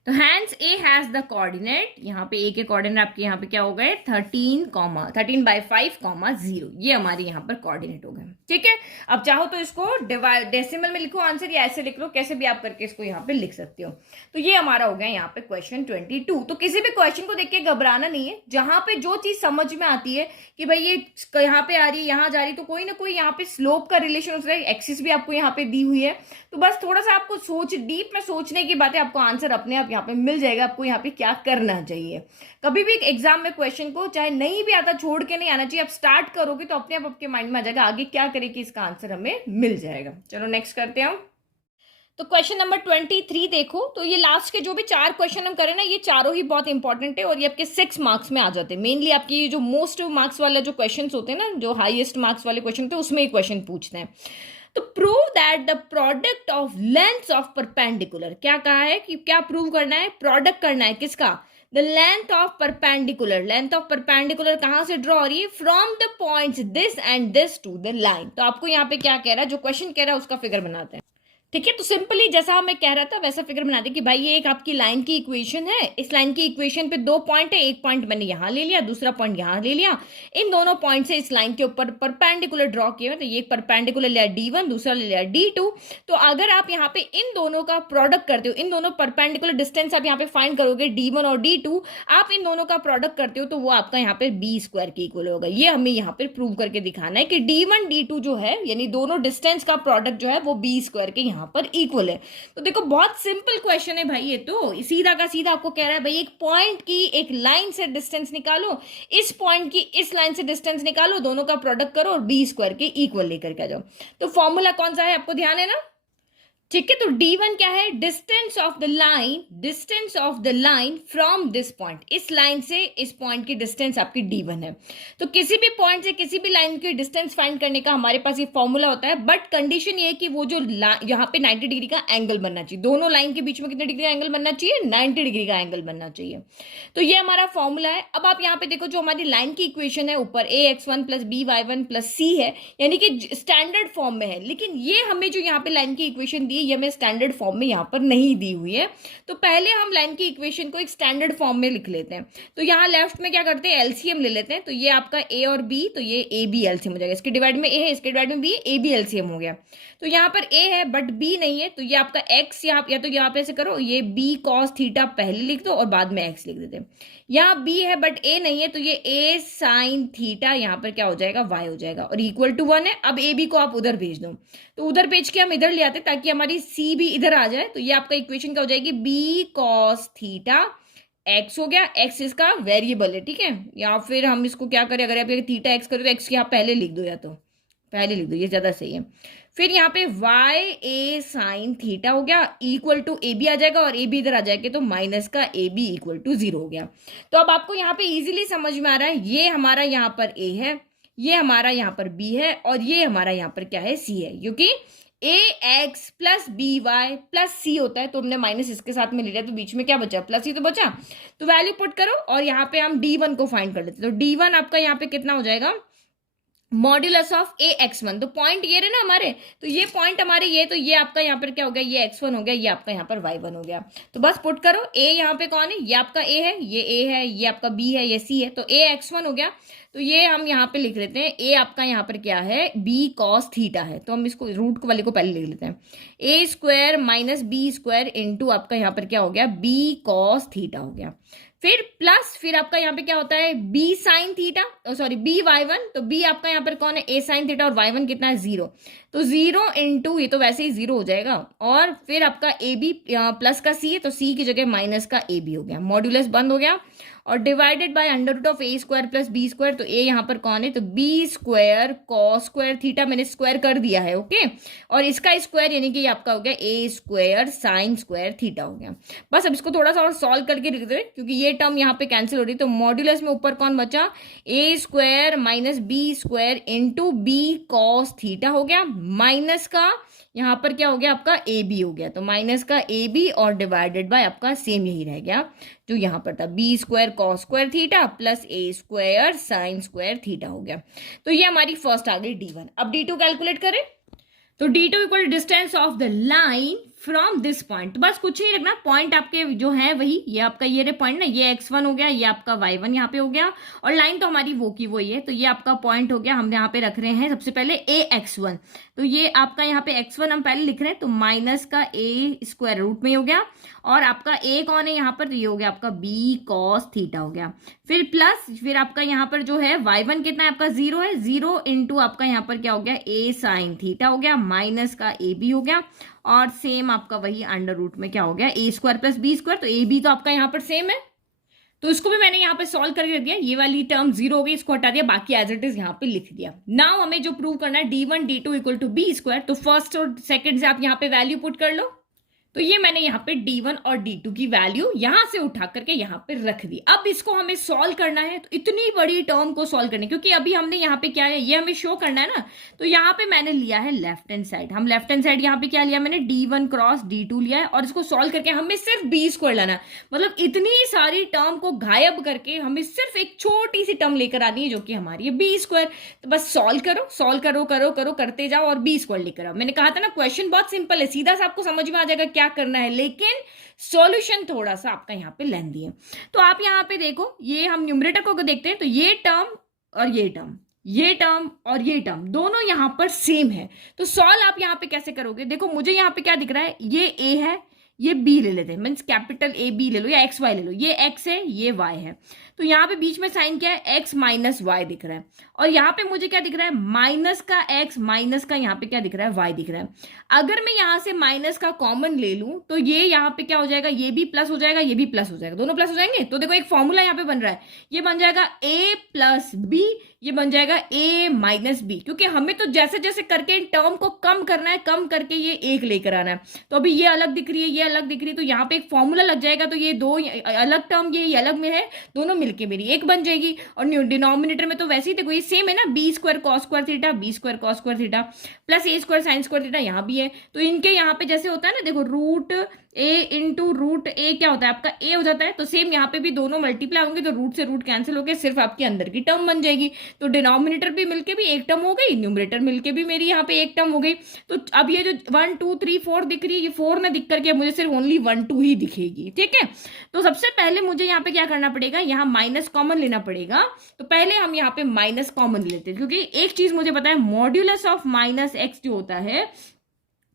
तो hence A has the coordinate, यहाँ पे ए के कोऑर्डिनेट आपके यहाँ पे क्या हो गए 13 बाय 5 0, ये हमारे यहाँ पर कोऑर्डिनेट हो गए। ठीक है, अब चाहो तो इसको डेसिमल में लिखो आंसर, या ऐसे लिख लो, कैसे भी आप करके इसको यहाँ पे लिख सकते हो। तो ये हमारा हो गया यहाँ पे क्वेश्चन 22। तो किसी भी क्वेश्चन को देख के घबराना नहीं है, जहां पे जो चीज समझ में आती है कि भाई ये यहाँ पे आ रही है, यहाँ जा रही है, तो कोई ना कोई यहाँ पे स्लोप का रिलेशन हो रहा है, एक्सिस भी आपको यहाँ पे दी हुई है, तो बस थोड़ा सा आपको डीप में सोचने की बात है, आपको आंसर अपने आप यहाँ पे मिल जाएगा आपको यहाँ पे क्या करना चाहिए। कभी भी एग्जाम में क्वेश्चन को चाहे नहीं भी आता छोड़ के नहीं आना चाहिए, आप स्टार्ट करोगे तो अपने आप आपके माइंड में आ जाएगा आगे क्या करें कि इसका आंसर हमें मिल जाएगा। चलो नेक्स्ट करते हैं हम। तो क्वेश्चन नंबर 23 देखो, तो ये लास्ट के जो भी 4 क्वेश्चन हम करें ना, ये चारों ही बहुत इंपॉर्टेंट है और ये आपके 6 मार्क्स में आ जाते हैं। मेनली आपकी जो मोस्ट मार्क्स वाले जो क्वेश्चन होते हैं ना, जो हाईएस्ट मार्क्स वाले क्वेश्चन थे उसमें ही क्वेश्चन पूछते हैं। तो prove that the product of length of perpendicular, क्या कहा है कि क्या प्रूव करना है, प्रोडक्ट करना है किसका, the length of perpendicular. Length of perpendicular कहां से ड्रॉ हो रही है, from the points this and this to the line. तो आपको यहाँ पे क्या कह रहा है, जो क्वेश्चन कह रहा है उसका फिगर बनाते हैं। ठीक है, तो सिंपली जैसा मैं कह रहा था वैसा फिगर बना दे कि भाई ये एक आपकी लाइन की इक्वेशन है, इस लाइन की इक्वेशन पे 2 पॉइंट है, एक पॉइंट मैंने यहां ले लिया, दूसरा पॉइंट यहां ले लिया, इन दोनों पॉइंट से इस लाइन के ऊपर परपेंडिकुलर ड्रॉ किए हुए, तो ये परपेंडिकुलर लिया D1, दूसरा ले लिया D2। तो अगर आप यहाँ पे इन दोनों का प्रोडक्ट करते हो, इन दोनों परपेंडिकुलर डिस्टेंस आप यहाँ पे फाइंड करोगे D1 और D2, आप इन दोनों का प्रोडक्ट करते हो तो वो आपका यहाँ पे B² के इक्वल होगा। ये हमें यहाँ पे प्रूव करके दिखाना है कि D1 D2 जो है यानी दोनों डिस्टेंस का प्रोडक्ट जो है वो B² के यहाँ पर इक्वल है। तो देखो बहुत सिंपल क्वेश्चन है भाई, ये तो सीधा का सीधा आपको कह रहा है भाई एक पॉइंट की एक लाइन से डिस्टेंस निकालो, इस पॉइंट की इस लाइन से डिस्टेंस निकालो, दोनों का प्रोडक्ट करो और B² के इक्वल लेकर के आ जाओ। तो फॉर्मूला कौन सा है आपको ध्यान है ना, ठीक है। तो D1 क्या है, distance of the line, distance of the line from this point, इस लाइन से इस पॉइंट की डिस्टेंस आपकी D1 है। तो किसी भी पॉइंट से किसी भी लाइन की डिस्टेंस फाइंड करने का हमारे पास ये फॉर्मूला होता है, बट कंडीशन ये है कि वो जो यहाँ पे 90 डिग्री का एंगल बनना चाहिए, दोनों लाइन के बीच में कितने डिग्री का एंगल बनना चाहिए, 90 डिग्री का एंगल बनना चाहिए। तो ये हमारा फॉर्मूला है। अब आप यहाँ पे देखो जो हमारी लाइन की इक्वेशन है ऊपर ax1 + by1 + c है, यानी कि स्टैंडर्ड फॉर्म में है, लेकिन ये हमें जो यहाँ पे लाइन की इक्वेशन दी ये हमें स्टैंडर्ड फॉर्म में यहाँ पर नहीं दी हुई है। तो पहले हम लाइन की इक्वेशन को एक स्टैंडर्ड फॉर्म में लिख लेते हैं। तो यहाँ लेफ्ट में क्या करते हैं, एलसीएम ले लेते हैं। तो ये आपका ए और बी, तो ये ए बी एलसीएम हो जाएगा, इसके डिवाइड में ए है, इसके डिवाइड में बी, ए बी एलसीएम हो गया। तो यहाँ पर ए है बट बी नहीं है, तो ये आपका एक्स यहाँ, या तो यहाँ पे ऐसे करो, ये बी कॉस थीटा पहले लिख दो और बाद में एक्स लिख देते हैं। यहाँ बी है बट ए नहीं है, तो ये ए साइन थीटा यहाँ पर क्या हो जाएगा, वाई हो जाएगा, और इक्वल टू 1 है। अब ए बी को आप उधर भेज दो, तो उधर भेज के हम इधर ले आते ताकि हमारी सी भी इधर आ जाए। तो ये आपका इक्वेशन क्या हो जाएगी, बी कॉस थीटा एक्स हो गया, एक्स इसका वेरिएबल है, ठीक है। या फिर हम इसको क्या करें, अगर आप थीटा एक्स करें तो एक्स यहाँ पहले लिख दो, या तो पहले लिख दो, ये ज्यादा सही है। फिर यहाँ पे वाई ए साइन थीटा हो गया, इक्वल टू ए बी आ जाएगा, और ए बी इधर आ जाएगा तो माइनस का ए बी इक्वल टू 0 हो गया। तो अब आपको यहाँ पे इजीली समझ में आ रहा है, ये हमारा यहाँ पर ए है, ये हमारा यहाँ पर बी है, और ये हमारा यहाँ पर क्या है, सी है। क्योंकि A X plus B Y plus C होता है, तो हमने माइनस इसके साथ में ले लिया, तो बीच में क्या बचा, प्लस ही तो बचा। तो वैल्यू पुट करो और यहाँ पे हम D1 को फाइंड कर लेते हैं। तो D1 आपका यहाँ पे कितना हो जाएगा, मॉड्यूलस ऑफ ax1। तो पॉइंट ये रहे ना हमारे, तो ये पॉइंट हमारे ये, तो ये आपका यहाँ पर क्या हो गया, ये x1 हो गया, ये आपका यहाँ पर y1 हो गया। तो बस पुट करो, a यहाँ पे कौन है, ये आपका a है, ये a है, ये आपका b है, ये c है, तो ax1 हो गया। तो ये हम यहाँ पे लिख लेते हैं, a आपका यहाँ पर क्या है, b cos थीटा है। तो हम इसको रूट वाले को पहले लिख लेते हैं, a² - b² इंटू आपका यहाँ पर क्या हो गया, b cos थीटा हो गया। फिर प्लस, फिर आपका यहाँ पे क्या होता है, b sine theta, sorry b y1। तो b आपका यहाँ पर कौन है, a साइन थीटा, और y1 कितना है, 0। तो 0 इंटू, ये तो वैसे ही 0 हो जाएगा, और फिर आपका ए बी प्लस का c है, तो c की जगह माइनस का ए बी हो गया, मॉड्यूलस बंद हो गया, और डिवाइडेड बाय √ a² + b²। तो a यहाँ पर कौन है, तो b² cos² थीटा, मैंने स्क्वायर कर दिया है, ओके। और इसका स्क्वायर यानी कि आपका हो गया a² sin² थीटा हो गया। बस अब इसको थोड़ा सा और सॉल्व करके लिख दे, क्योंकि ये टर्म यहाँ पे कैंसिल हो रही है। तो मॉड्यूलस में ऊपर कौन बचा, a² - b² into b cos theta हो गया, माइनस का यहाँ पर क्या हो गया, आपका ए बी हो गया। तो माइनस का ए बी और डिवाइडेड बाय आपका सेम यही रह गया जो यहाँ पर था, b² cos² theta plus a² sin² theta हो गया। तो ये हमारी फर्स्ट आ गई D1। अब D2 कैलकुलेट करें। तो D2 equal distance of the line from this point. तो बस कुछ नहीं रखना, पॉइंट आपके जो है वही, ये आपका ये पॉइंट ना, ये x1 हो गया, ये आपका y1 यहाँ पे हो गया, और लाइन तो हमारी वो की वही है। तो ये आपका पॉइंट हो गया, हम यहाँ पे रख रहे हैं सबसे पहले ax1। तो ये आपका यहाँ पे x1 हम पहले लिख रहे हैं, तो माइनस का a² रूट में हो गया, और आपका a कौन है यहाँ पर, तो ये हो गया आपका b cos थीटा हो गया। फिर प्लस, फिर आपका यहाँ पर जो है y1 कितना है आपका 0 है, 0 इंटू आपका यहाँ पर क्या हो गया, a sin थीटा हो गया, माइनस का a b हो गया, और सेम आपका वही अंडर रूट में क्या हो गया, A square plus B square, तो ए बी तो आपका यहाँ पर सेम है, तो इसको भी मैंने यहाँ पे सॉल्व करके रख दिया, ये वाली टर्म जीरो हो गई, इसको हटा दिया, बाकी एज इट इज यहाँ पे लिख दिया। नाउ हमें जो प्रूव करना है d1 d2 equal to b square, तो फर्स्ट और सेकंड से आप यहाँ पे वैल्यू पुट कर लो। तो ये मैंने यहाँ पे d1 और d2 की वैल्यू यहां से उठा करके यहाँ पे रख दी। अब इसको हमें सॉल्व करना है, तो इतनी बड़ी टर्म को सॉल्व करने, क्योंकि अभी हमने यहाँ पे क्या है, ये हमें शो करना है ना, तो यहाँ पे मैंने लिया है लेफ्ट हैंड साइड। हम लेफ्ट हैंड साइड यहाँ पे क्या लिया, मैंने d1 क्रॉस d2 लिया है, और इसको सॉल्व करके हमें सिर्फ बी स्क्वायर लाना है। मतलब इतनी सारी टर्म को गायब करके हमें सिर्फ एक छोटी सी टर्म लेकर आनी है, जो कि हमारी है बी स्क्वायर। तो बस सॉल्व करो, सॉल्व करो करो करो करते जाओ और बी स्क्वायर लेकर आओ। मैंने कहा था ना क्वेश्चन बहुत सिंपल है, सीधा सा आपको समझ में आ जाएगा क्या करना है, लेकिन सॉल्यूशन थोड़ा सा आपका यहाँ पे लेंथी है। तो आप यहाँ पे देखो, ये हम न्यूमरेटर को देखते हैं, तो ये टर्म और ये टर्म, ये टर्म और ये टर्म दोनों यहां पर सेम है। तो सॉल्व आप यहां पे कैसे करोगे, देखो मुझे यहां पे क्या दिख रहा है, ये ए है, ये बी ले लेते हैं, मीन्स कैपिटल ए बी ले लो या एक्स वाई ले लो, ये एक्स है ये वाई है, तो यहाँ पे बीच में साइन क्या है, एक्स माइनस वाई दिख रहा है, और यहाँ पे मुझे क्या दिख रहा है, माइनस का एक्स माइनस का यहाँ पे क्या दिख रहा है, वाई दिख रहा है। अगर मैं यहाँ से माइनस का कॉमन ले लूं तो ये यहाँ पे क्या हो जाएगा, ये भी प्लस हो जाएगा, ये भी प्लस हो जाएगा, दोनों प्लस हो जाएंगे। तो देखो एक फॉर्मूला यहाँ पे बन रहा है, ये बन जाएगा ए प्लस बी, ये बन जाएगा ए माइनस बी, क्योंकि हमें तो जैसे जैसे करके इन टर्म को कम करना है, कम करके ये एक लेकर आना है। तो अभी ये अलग दिख रही है, ये अलग दिख रही है, तो यहाँ पे एक फॉर्मूला लग जाएगा, तो ये दो अलग टर्म ये अलग में है, दोनों मिलके मेरी एक बन जाएगी। और डिनोमिनेटर में तो वैसे ही देखो ये सेम है ना, B square cos square theta, B square cos square theta plus ए स्क्वायर साइन स्क्वायर थीटा यहाँ भी है। तो इनके यहाँ पे जैसे होता है ना, देखो रूट ए इंटू रूट ए क्या होता है आपका, ए हो जाता है, तो सेम यहाँ पे भी दोनों मल्टीप्लाई होंगे, तो रूट से रूट कैंसिल होकर सिर्फ आपकी अंदर की टर्म बन जाएगी। तो डिनोमिनेटर भी मिलके भी एक टर्म हो गई, न्यूमरेटर मिलके भी मेरी यहाँ पे एक टर्म हो गई। तो अब ये जो 1 2 3 4 दिख रही है, ये 4 ना दिख करके मुझे सिर्फ ओनली 1 2 ही दिखेगी, ठीक है। तो सबसे पहले मुझे यहाँ पे क्या करना पड़ेगा, यहाँ माइनस कॉमन लेना पड़ेगा। तो पहले हम यहाँ पे माइनस कॉमन लेते हैं, क्योंकि एक चीज मुझे पता है, मॉड्यूलस ऑफ माइनस एक्स जो होता है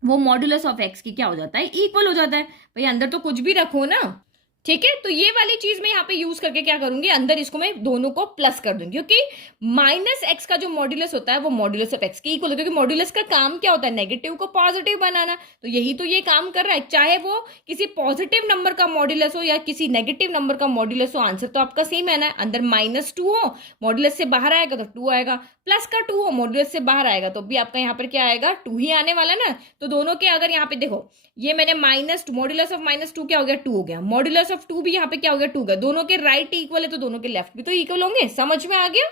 वो मॉड्यूलस ऑफ एक्स की क्या हो जाता है, इक्वल हो जाता है। भाई अंदर तो कुछ भी रखो ना, ठीक है। तो ये वाली चीज मैं यहाँ पे यूज करके क्या करूंगी, अंदर इसको मैं दोनों को प्लस कर दूंगी, क्योंकि माइनस एक्स का जो मॉड्यूलस होता है वो मॉड्यूलस ऑफ एक्स की इक्वल होता है, क्योंकि मॉड्यूलस का काम क्या होता है, नेगेटिव को पॉजिटिव बनाना। तो यही तो ये काम कर रहा है, चाहे वो किसी पॉजिटिव नंबर का मॉड्यूलस हो या किसी नेगेटिव नंबर का मॉड्यूलस हो, आंसर तो आपका सेम है ना। अंदर -2 हो, मॉड्यूलस से बाहर आएगा तो 2 आएगा, प्लस का 2 हो, मॉड्यूलस से बाहर आएगा तो भी आपका यहाँ पर क्या आएगा, 2 ही आने वाला ना। तो दोनों के अगर यहाँ पे देखो, ये मैंने मॉड्यूलस ऑफ -2 क्या हो गया, 2 हो गया, मॉड्यूलस ऑफ 2 भी यहाँ पे क्या हो गया, 2 गया, दोनों के राइट इक्वल है तो दोनों के लेफ्ट भी तो इक्वल होंगे। समझ में आ गया,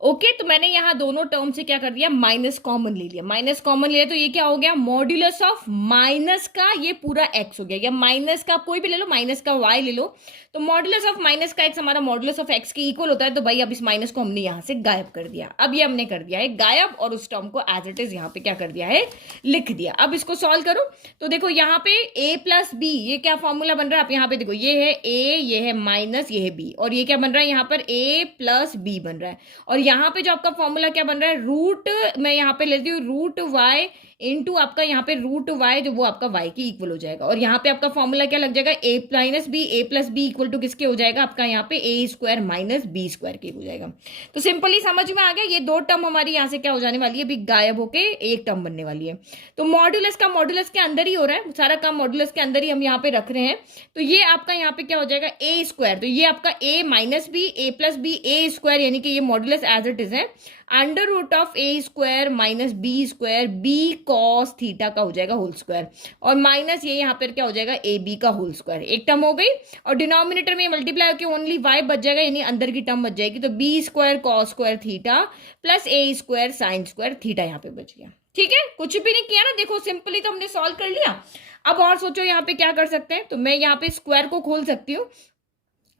ओके। तो मैंने यहां दोनों टर्म से क्या कर दिया, माइनस कॉमन ले लिया, माइनस कॉमन लिया तो ये क्या हो गया, मॉड्यूलस ऑफ माइनस का ये पूरा एक्स हो गया, या माइनस का कोई भी ले लो, माइनस का वाई ले लो, तो मॉड्यूलस ऑफ माइनस का एक्स हमारा मॉड्यूलस ऑफ एक्स के इक्वल होता है। तो भाई अब इस माइनस को हमने यहां से गायब कर दिया, अब ये हमने कर दिया है गायब, और उस टर्म को एज इट इज यहाँ पे क्या कर दिया है, लिख दिया। अब इसको सॉल्व करो, तो देखो यहाँ पे a प्लस बी, ये क्या फॉर्मूला बन रहा है, आप यहाँ पे देखो, ये है a, ये है माइनस, ये है b, और ये क्या बन रहा है यहाँ पर a प्लस b बन रहा है। और यहाँ पे जो आपका फॉर्मूला क्या बन रहा है, रूट, मैं यहाँ पे लेती हूँ रूट y इंटू आपका यहाँ पे रूट y, जो वो आपका y की इक्वल हो जाएगा। और यहाँ पे आपका फॉर्मूला क्या लग जाएगा, a minus b, a plus b equal to किसके हो जाएगा, आपका यहाँ पे a square minus B square के हो जाएगा। तो सिंपली समझ में आ गया, ये दो टर्म हमारी यहाँ से क्या हो जाने वाली है, अभी गायब होके एक टर्म बनने वाली है। तो मॉड्यूलस का मॉड्यूलस के अंदर ही हो रहा है, सारा काम मॉड्यूलस के अंदर ही हम यहाँ पे रख रहे हैं। तो ये आपका यहाँ पे क्या हो जाएगा, a स्क्वायर, तो ये आपका a minus b, a plus b, a square, यानी कि ये मॉड्यूलस एज इट इज है, under root of a square minus B square, b cos theta का हो जाएगा होल स्क्वायर, और माइनस ये यहाँ पर क्या हो जाएगा, ए बी का होल स्क्वायर, एक टर्म हो गई। और डिनोमिनेटर में मल्टीप्लाई होकर ओनली y बच जाएगा, यानी अंदर की टर्म बच जाएगी, तो b square cos square theta plus a square sine square theta यहाँ पे बच गया, ठीक है। कुछ भी नहीं किया ना, देखो सिंपली तो हमने सॉल्व कर लिया। अब और सोचो यहाँ पे क्या कर सकते हैं, तो मैं यहाँ पे स्क्वायर को खोल सकती हूँ,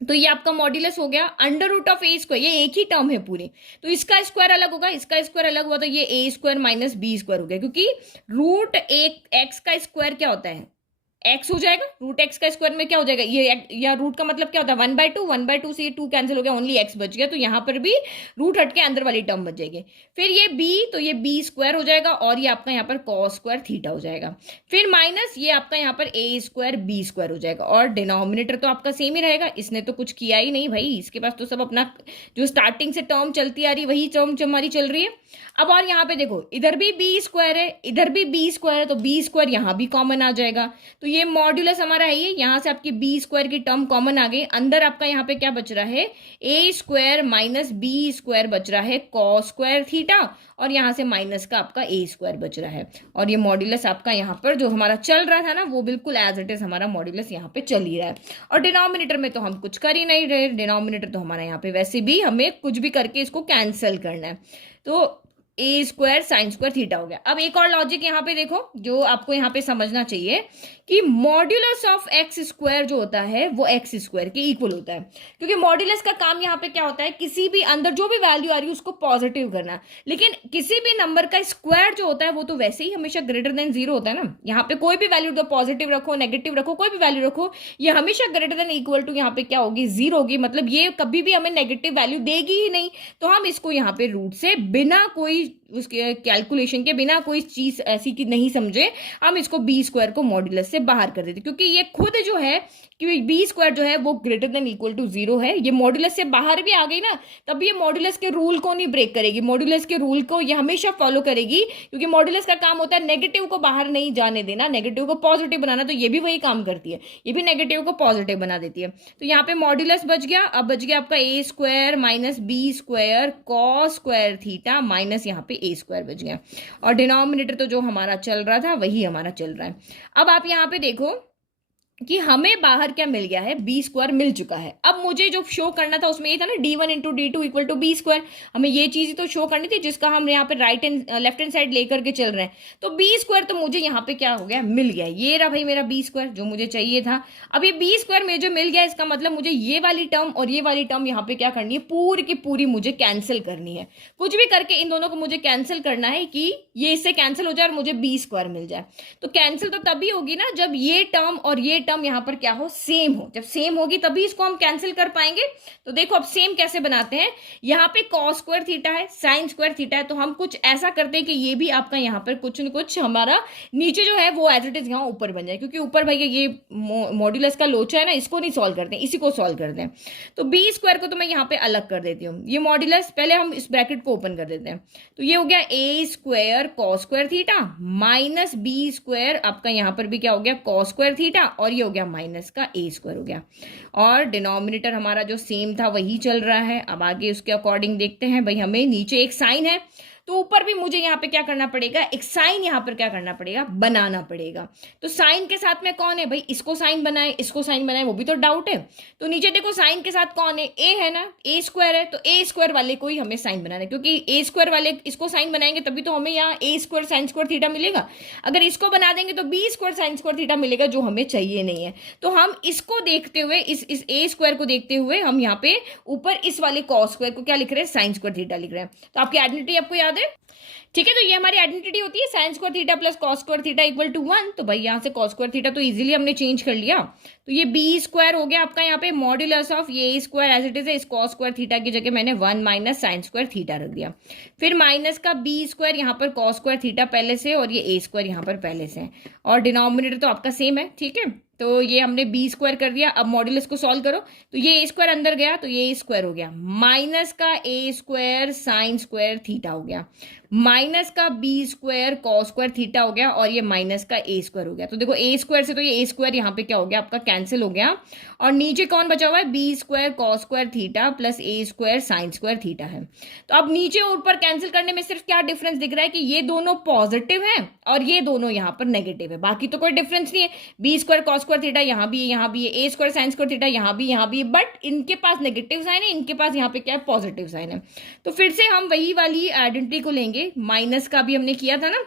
तो ये आपका मॉड्यूलस हो गया under root of a square, ये एक ही टर्म है पूरी, तो इसका स्क्वायर अलग होगा, इसका स्क्वायर अलग हुआ, तो ये ए स्क्वायर माइनस बी स्क्वायर हो गया, क्योंकि रूट एक एक्स का स्क्वायर क्या होता है, एक्स हो जाएगा, रूट एक्स का स्क्वायर में क्या हो जाएगा, ये या रूट का मतलब क्या होता है 1/2, 1/2 से ये 2 कैंसिल हो गया, ओनली एक्स बच गया, तो यहाँ पर भी रूट हट के अंदर वाली टर्म बच जाएगी। फिर ये बी, तो ये बी स्क्वायर हो जाएगा और ये आपका यहाँ पर कॉस स्क्वायर थीटा हो जाएगा। फिर माइनस ये आपका यहाँ पर ए स्क्वायर बी स्क्वायर हो जाएगा, और डिनोमिनेटर तो आपका सेम ही रहेगा, इसने तो कुछ किया ही नहीं भाई, इसके पास तो सब अपना जो स्टार्टिंग से टर्म चलती आ रही वही टर्म हमारी चल रही है। अब और यहाँ पे देखो, इधर भी बी स्क्वायर है, इधर भी बी स्क्वायर है, तो बी स्क्वायर यहाँ भी कॉमन आ जाएगा, तो ये मॉड्यूलस हमारा है, ये यहाँ से आपकी बी स्क्वायर की टर्म कॉमन आ गई, अंदर आपका यहाँ पे क्या बच रहा है, a square minus B square बच रहा है कॉस स्क्वायर थीटा, और यहाँ से माइनस का आपका ए स्क्वायर बच रहा है, और ये मॉड्यूलस आपका यहाँ पर जो हमारा चल रहा था ना, वो बिल्कुल एज इट इज हमारा मॉड्यूलस यहाँ पे चल ही रहा है। और डिनोमिनेटर में तो हम कुछ कर ही नहीं रहे, डिनोमिनेटर तो हमारा यहाँ पे वैसे भी हमें कुछ भी करके इसको कैंसिल करना है, तो ए स्क्वायर साइन स्क्वायर थीटा हो गया। अब एक और लॉजिक यहाँ पे देखो जो आपको यहाँ पे समझना चाहिए कि मॉड्यूलस ऑफ एक्स स्क्वायर जो होता है वो एक्स स्क्वायर के इक्वल होता है, क्योंकि मॉड्यूलस का काम यहाँ पे क्या होता है, किसी भी अंदर जो भी वैल्यू आ रही है उसको पॉजिटिव करना, लेकिन किसी भी नंबर का स्क्वायर जो होता है वो तो वैसे ही हमेशा ग्रेटर देन जीरो होता है ना, यहाँ पे कोई भी वैल्यू दो, पॉजिटिव रखो नेगेटिव रखो, कोई भी वैल्यू रखो, ये हमेशा ग्रेटर देन इक्वल टू यहाँ पे क्या होगी, जीरो होगी, मतलब ये कभी भी हमें नेगेटिव वैल्यू देगी ही नहीं, तो हम इसको यहाँ पे रूट से बिना कोई उसके कैलकुलेशन के, बिना कोई चीज ऐसी की नहीं समझे, हम इसको बी स्क्वायर को मॉड्यूलस से बाहर कर देते, क्योंकि ये खुद जो है कि बी स्क्वायर जो है वो greater than equal to zero है, ये मॉड्यूलस से बाहर भी आ गई ना, तब ये मॉड्यूलस के रूल को नहीं ब्रेक करेगी, मॉड्यूलस के रूल को ये हमेशा फॉलो करेगी, क्योंकि मॉड्यूलस का काम होता है नेगेटिव को बाहर नहीं जाने देना, नेगेटिव को पॉजिटिव बनाना, तो ये भी वही काम करती है, ये भी नेगेटिव को पॉजिटिव बना देती है। तो यहाँ पे मॉड्यूलस बच गया, अब बच गया आपका A square minus B square cos square theta minus यहाँ पे ए स्क्वायर बच गया, और डिनोमिनेटर तो जो हमारा चल रहा था वही हमारा चल रहा है। अब आप यहाँ पे देखो कि हमें बाहर क्या मिल गया है, बी स्क्वायर मिल चुका है। अब मुझे जो शो करना था उसमें ये था ना, d1 into d two equal to b square, हमें ये चीज तो शो करनी थी जिसका हम यहाँ पे right and left hand side लेकर के चल रहे हैं, तो बी स्क्वायर तो मुझे यहाँ पे क्या हो गया, मिल गया, ये रहा भाई मेरा बी स्क्वायर जो मुझे चाहिए था। अब ये बी स्क्वायर में जो मिल गया, इसका मतलब मुझे ये वाली टर्म और ये वाली टर्म यहाँ पे क्या करनी है, पूरी की पूरी मुझे कैंसिल करनी है, कुछ भी करके इन दोनों को मुझे कैंसिल करना है कि ये इससे कैंसिल हो जाए और मुझे बी स्क्वायर मिल जाए। तो कैंसिल तो तभी होगी ना जब ये टर्म और ये टर्म यहाँ पर क्या हो, सेम हो, जब सेम होगी तभी इसको हम कैंसिल कर पाएंगे। तो देखो अब सेम कैसे बनाते हैं, यहाँ पे कॉस स्क्वायर थीटा है, साइन स्क्वायर थीटा है, तो हम कुछ ऐसा करते हैं कि ये भी आपका यहाँ पर कुछ न कुछ हमारा नीचे जो है वो एज इट इज यहाँ ऊपर बन जाए, क्योंकि ऊपर भैया ये मॉड्यूलस का लोचा है ना, इसको नहीं सॉल्व करते हैं, इसी को सॉल्व करते हैं। तो बी स्क्वायर को तो मैं यहाँ पे अलग कर देती हूँ, ये मॉड्यूलस पहले हम इस ब्रैकेट को ओपन कर देते हैं, तो ये हो गया A square cos square theta minus B square, आपका यहाँ पर भी क्या हो गया कॉस स्क्वायर थीटा, और ये हो गया माइनस का ए स्क्वायर हो गया, और डिनोमिनेटर हमारा जो सेम था वही चल रहा है। अब आगे उसके अकॉर्डिंग देखते हैं, भाई हमें नीचे एक साइन है तो ऊपर भी मुझे यहाँ पे क्या करना पड़ेगा, एक साइन यहाँ पर क्या करना पड़ेगा, बनाना पड़ेगा। तो साइन के साथ में कौन है भाई, इसको साइन बनाए इसको साइन बनाए, वो भी तो डाउट है। तो नीचे देखो साइन के साथ कौन है, ए है ना, ए स्क्वायर है, तो ए स्क्वायर वाले को ही हमें साइन बनाना है, क्योंकि ए स्क्वायर वाले इसको साइन बनाएंगे तभी तो हमें यहाँ a square sine square theta मिलेगा। अगर इसको बना देंगे तो b square sine square theta मिलेगा, जो हमें चाहिए नहीं है। तो हम इसको देखते हुए, इस ए स्क्वायर को देखते हुए हम यहाँ पे ऊपर इस वाले कॉस स्क्वायर को क्या लिख रहे हैं, साइन स्क्वायर थीटा लिख रहे हैं। तो आपकी आइडेंटिटी आपको याद है, ठीक है। तो ये हमारी आइडेंटिटी होती है sine square theta plus cos square theta equal to 1। तो भाई यहाँ से कॉस स्क्वायर थीटा तो इजीली हमने चेंज कर लिया, तो ये बी स्क्वायर हो गया आपका यहाँ पे मॉड्यूलस ऑफ ये स्क्वायर एज इट इज है, इस कॉस स्क्वायर थीटा की जगह मैंने 1 माइनस साइन स्क्वायर थीटा रख दिया, फिर माइनस का बी स्क्वायर यहाँ पर कॉस स्क्वायर थीटा पहले से, और ये ए स्क्वायर यहाँ पर पहले से, और डिनोमिनेटर तो आपका सेम है, ठीक है। तो ये हमने बी स्क्वायर कर दिया। अब मॉड्यूलस को सॉल्व करो, तो ये ए स्क्वायर अंदर गया तो ये स्क्वायर हो गया, माइनस का a square sine square theta हो गया, माइनस का b square cos square theta हो गया, और ये माइनस का ए स्क्वायर हो गया। तो देखो ए स्क्वायर से तो ये ए स्क्वायर यहाँ पे क्या हो गया आपका कैंसिल हो गया, और नीचे कौन बचा हुआ है, B square cos square theta plus ए स्क्वायर साइन स्क्वायर थीटा है। तो अब नीचे और ऊपर कैंसिल करने में सिर्फ क्या डिफरेंस दिख रहा है कि ये दोनों पॉजिटिव है और ये दोनों यहाँ पर नेगेटिव है, बाकी तो कोई डिफरेंस नहीं है। B square cos square theta यहाँ भी है, यहाँ भी है, a square sine square theta यहाँ भी है, बट इनके पास नेगेटिव साइन है, इनके पास यहाँ पे क्या है, पॉजिटिव साइन है। तो फिर से हम वही वाली आइडेंटिटी को लेंगे, माइनस का भी हमने किया था ना,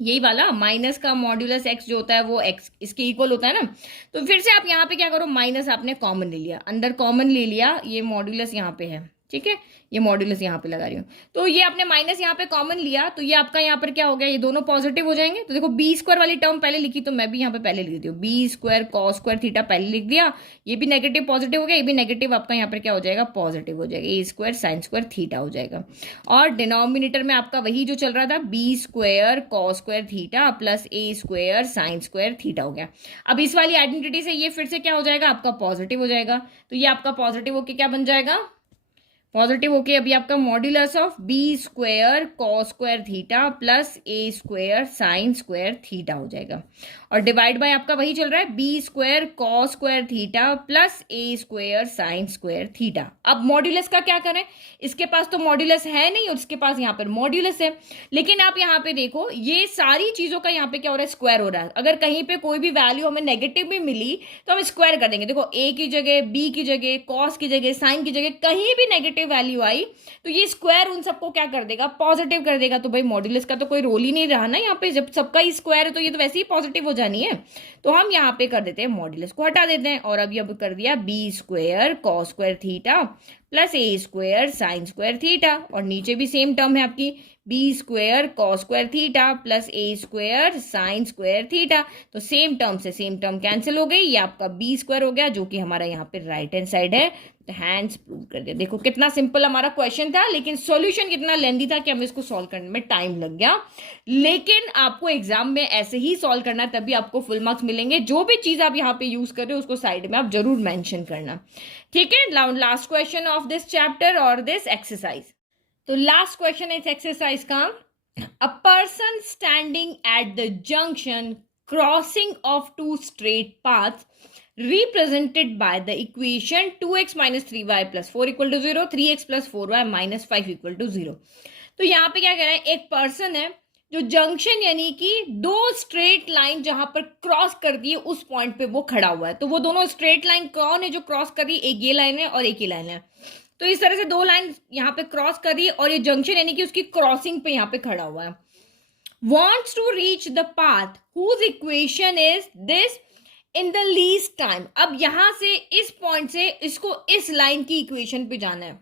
यही वाला माइनस का मॉड्यूलस एक्स जो होता है वो एक्स इसके इक्वल होता है ना। तो फिर से आप यहाँ पे क्या करो, माइनस आपने कॉमन ले लिया, अंदर कॉमन ले लिया, ये मॉड्यूलस यहाँ पे है, ठीक है, ये मॉड्यूलस यहाँ पे लगा रही हूँ। तो ये आपने माइनस यहाँ पे कॉमन लिया, तो ये आपका यहाँ पर क्या हो गया, ये दोनों पॉजिटिव हो जाएंगे। तो देखो बी स्क्वायर वाली टर्म पहले लिखी, तो मैं भी यहाँ पे पहले लिख देती हूँ, b square cos square theta पहले लिख दिया। ये भी नेगेटिव पॉजिटिव हो गया, ये भी नेगेटिव आपका यहाँ पर क्या हो जाएगा, पॉजिटिव हो जाएगा, ए स्क्वायर साइन स्क्वायर थीटा हो जाएगा। और डिनोमिनेटर में आपका वही जो चल रहा था, B square cos square theta plus ए स्क्वायर साइन स्क्वायर थीटा हो गया। अब इस वाली आइडेंटिटी से ये फिर से क्या हो जाएगा, आपका पॉजिटिव हो जाएगा। तो ये आपका पॉजिटिव होके क्या बन जाएगा, पॉजिटिव होके अभी आपका modulus of b square cos square theta plus A square sine square theta हो जाएगा। और डिवाइड बाय आपका वही चल रहा है, B square cos square theta plus ए स्क्वायर साइन स्क्वायर थीटा। अब मॉड्यूलस का क्या करें, इसके पास तो मॉड्यूलस है नहीं और इसके पास यहाँ पर मॉड्यूलस है, लेकिन आप यहाँ पे देखो ये सारी चीजों का यहाँ पे क्या हो रहा है, स्क्वायर हो रहा है। अगर कहीं पे कोई भी वैल्यू हमें नेगेटिव भी मिली तो हम स्क्वायर कर देंगे। देखो ए की जगह, बी की जगह, कॉस की जगह, साइन की जगह कहीं भी नेगेटिव वैल्यू आई तो ये स्क्वायर उन सबको क्या कर देगा, पॉजिटिव कर देगा। तो भाई मॉड्यूलस का तो कोई रोल ही नहीं रहा ना यहाँ पे, जब सबका ही स्क्वायर है तो ये तो वैसे ही पॉजिटिव हो जानी है। तो हम यहाँ पे कर देते हैं मॉड्यूलस को हटा देते हैं, और अभी अब कर दिया B square cos square theta plus ए स्क्वायर साइन स्क्वायर थीटा, और नीचे भी सेम टर्म है आपकी, B square cos square theta plus ए स्क्वायर साइन स्क्वायर थीटा। तो सेम टर्म से सेम टर्म कैंसिल हो गई, ये आपका बी स्क्वायर हो गया जो कि हमारा यहाँ पे राइट हैंड साइड है। तो हैंड्स प्रूव कर दिया। देखो कितना सिंपल हमारा क्वेश्चन था, लेकिन सॉल्यूशन कितना लेंदी था कि हमें इसको सॉल्व करने में टाइम लग गया। लेकिन आपको एग्जाम में ऐसे ही सॉल्व करना है, तभी आपको फुल मार्क्स मिलेंगे। जो भी चीज आप यहाँ पे यूज कर रहे हो उसको साइड में आप जरूर मेंशन करना, ठीक है। Last question of this chapter और दिस एक्सरसाइज। तो लास्ट क्वेश्चन इस एक्सरसाइज का, a person standing at the junction crossing of two straight paths represented by the equation 2x minus 3y plus 4 equal to 0, 3x plus 4y minus 5 equal to 0। तो यहाँ पे क्या कह रहा है, एक पर्सन है जो जंक्शन यानी कि दो स्ट्रेट लाइन जहां पर क्रॉस कर दी है उस पॉइंट पे वो खड़ा हुआ है। तो वो दोनों स्ट्रेट लाइन कौन है जो क्रॉस कर रही है, एक ये लाइन है और एक ही लाइन है। तो इस तरह से दो लाइन यहाँ पे क्रॉस कर रही है और ये जंक्शन यानी कि उसकी क्रॉसिंग पे यहाँ पे खड़ा हुआ है। wants to reach the path whose equation is this in the least time. अब यहां से इस पॉइंट से इसको इस लाइन की इक्वेशन पे जाना है।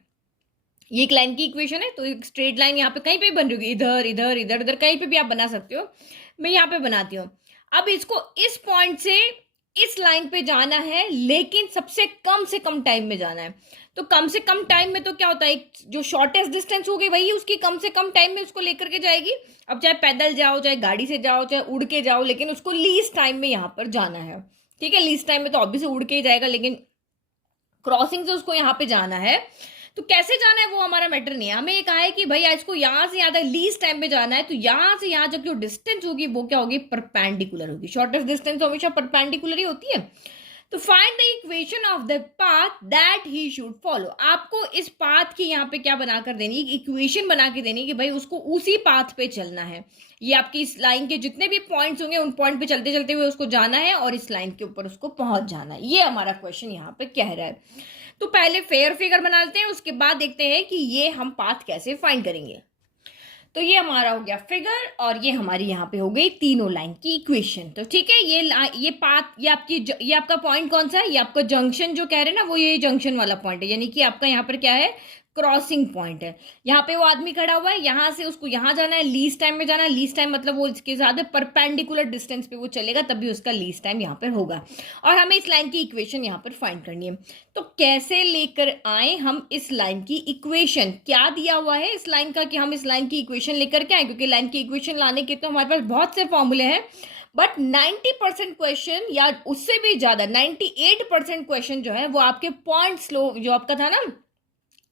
ये एक लाइन की इक्वेशन है, तो एक स्ट्रेट लाइन यहाँ पे कहीं पे बन रही होगी, इधर इधर इधर इधर कहीं पे भी आप बना सकते हो। मैं यहाँ पे बनाती हूँ। अब इसको इस पॉइंट से इस लाइन पे जाना है, लेकिन सबसे कम टाइम में जाना है। तो कम से कम टाइम में तो क्या होता है, जो शॉर्टेस्ट डिस्टेंस होगी वही उसकी कम से कम टाइम में उसको लेकर के जाएगी। अब चाहे पैदल जाओ, चाहे गाड़ी से जाओ, चाहे उड़ के जाओ, लेकिन उसको लीस्ट टाइम में यहाँ पर जाना है, ठीक है। लीस्ट टाइम में तो ऑब्वियसली उड़ के ही जाएगा, लेकिन क्रॉसिंग से उसको यहाँ पे जाना है। तो कैसे जाना है वो हमारा मैटर नहीं है। हमें ये कहा है कि भैया इसको यहाँ से यहाँ तक लीस्ट टाइम में जाना है, तो यहाँ से यहाँ तक जो डिस्टेंस होगी वो क्या होगी, परपेंडिकुलर होगी। शॉर्टेस्ट डिस्टेंस हमेशा परपेंडिकुलर ही होती है। तो find the equation of the path that he should follow. आपको इस पाथ की यहाँ पे क्या बनाकर देनी है, इक्वेशन बना के देनी है कि भाई उसको उसी पाथ पे चलना है। ये आपकी इस लाइन के जितने भी पॉइंट्स होंगे उन पॉइंट पे चलते चलते हुए उसको जाना है और इस लाइन के ऊपर उसको पहुंच जाना है। ये हमारा क्वेश्चन यहाँ पे कह रहा है। तो पहले फेयर फिगर बना लेते हैं, उसके बाद देखते हैं कि ये हम पाथ कैसे फाइंड करेंगे। तो ये हमारा हो गया फिगर, और ये हमारी यहाँ पे हो गई तीनों लाइन की इक्वेशन। तो ठीक है, ये पाथ, ये आपका पॉइंट कौन सा है, ये आपका जंक्शन जो कह रहे हैं ना, वो ये जंक्शन वाला पॉइंट है, यानी कि आपका यहाँ पर क्या है, क्रॉसिंग पॉइंट है। यहाँ पे वो आदमी खड़ा हुआ है, यहाँ से उसको यहाँ जाना है, लीस्ट टाइम में जाना है। लीस्ट टाइम मतलब वो इसके साथ परपेंडिकुलर डिस्टेंस पे वो चलेगा, तभी उसका लीस्ट टाइम यहाँ पर होगा। और हमें इस लाइन की इक्वेशन यहाँ पर फाइंड करनी है। तो कैसे लेकर आए हम इस लाइन की इक्वेशन, क्या दिया हुआ है इस लाइन का कि हम इस लाइन की इक्वेशन लेकर के आए, क्योंकि लाइन की इक्वेशन लाने के तो हमारे पास बहुत से फॉर्मूले हैं, बट 90% क्वेश्चन या उससे भी ज्यादा 98% क्वेश्चन जो है वो आपके पॉइंट स्लोप, जो आपका था ना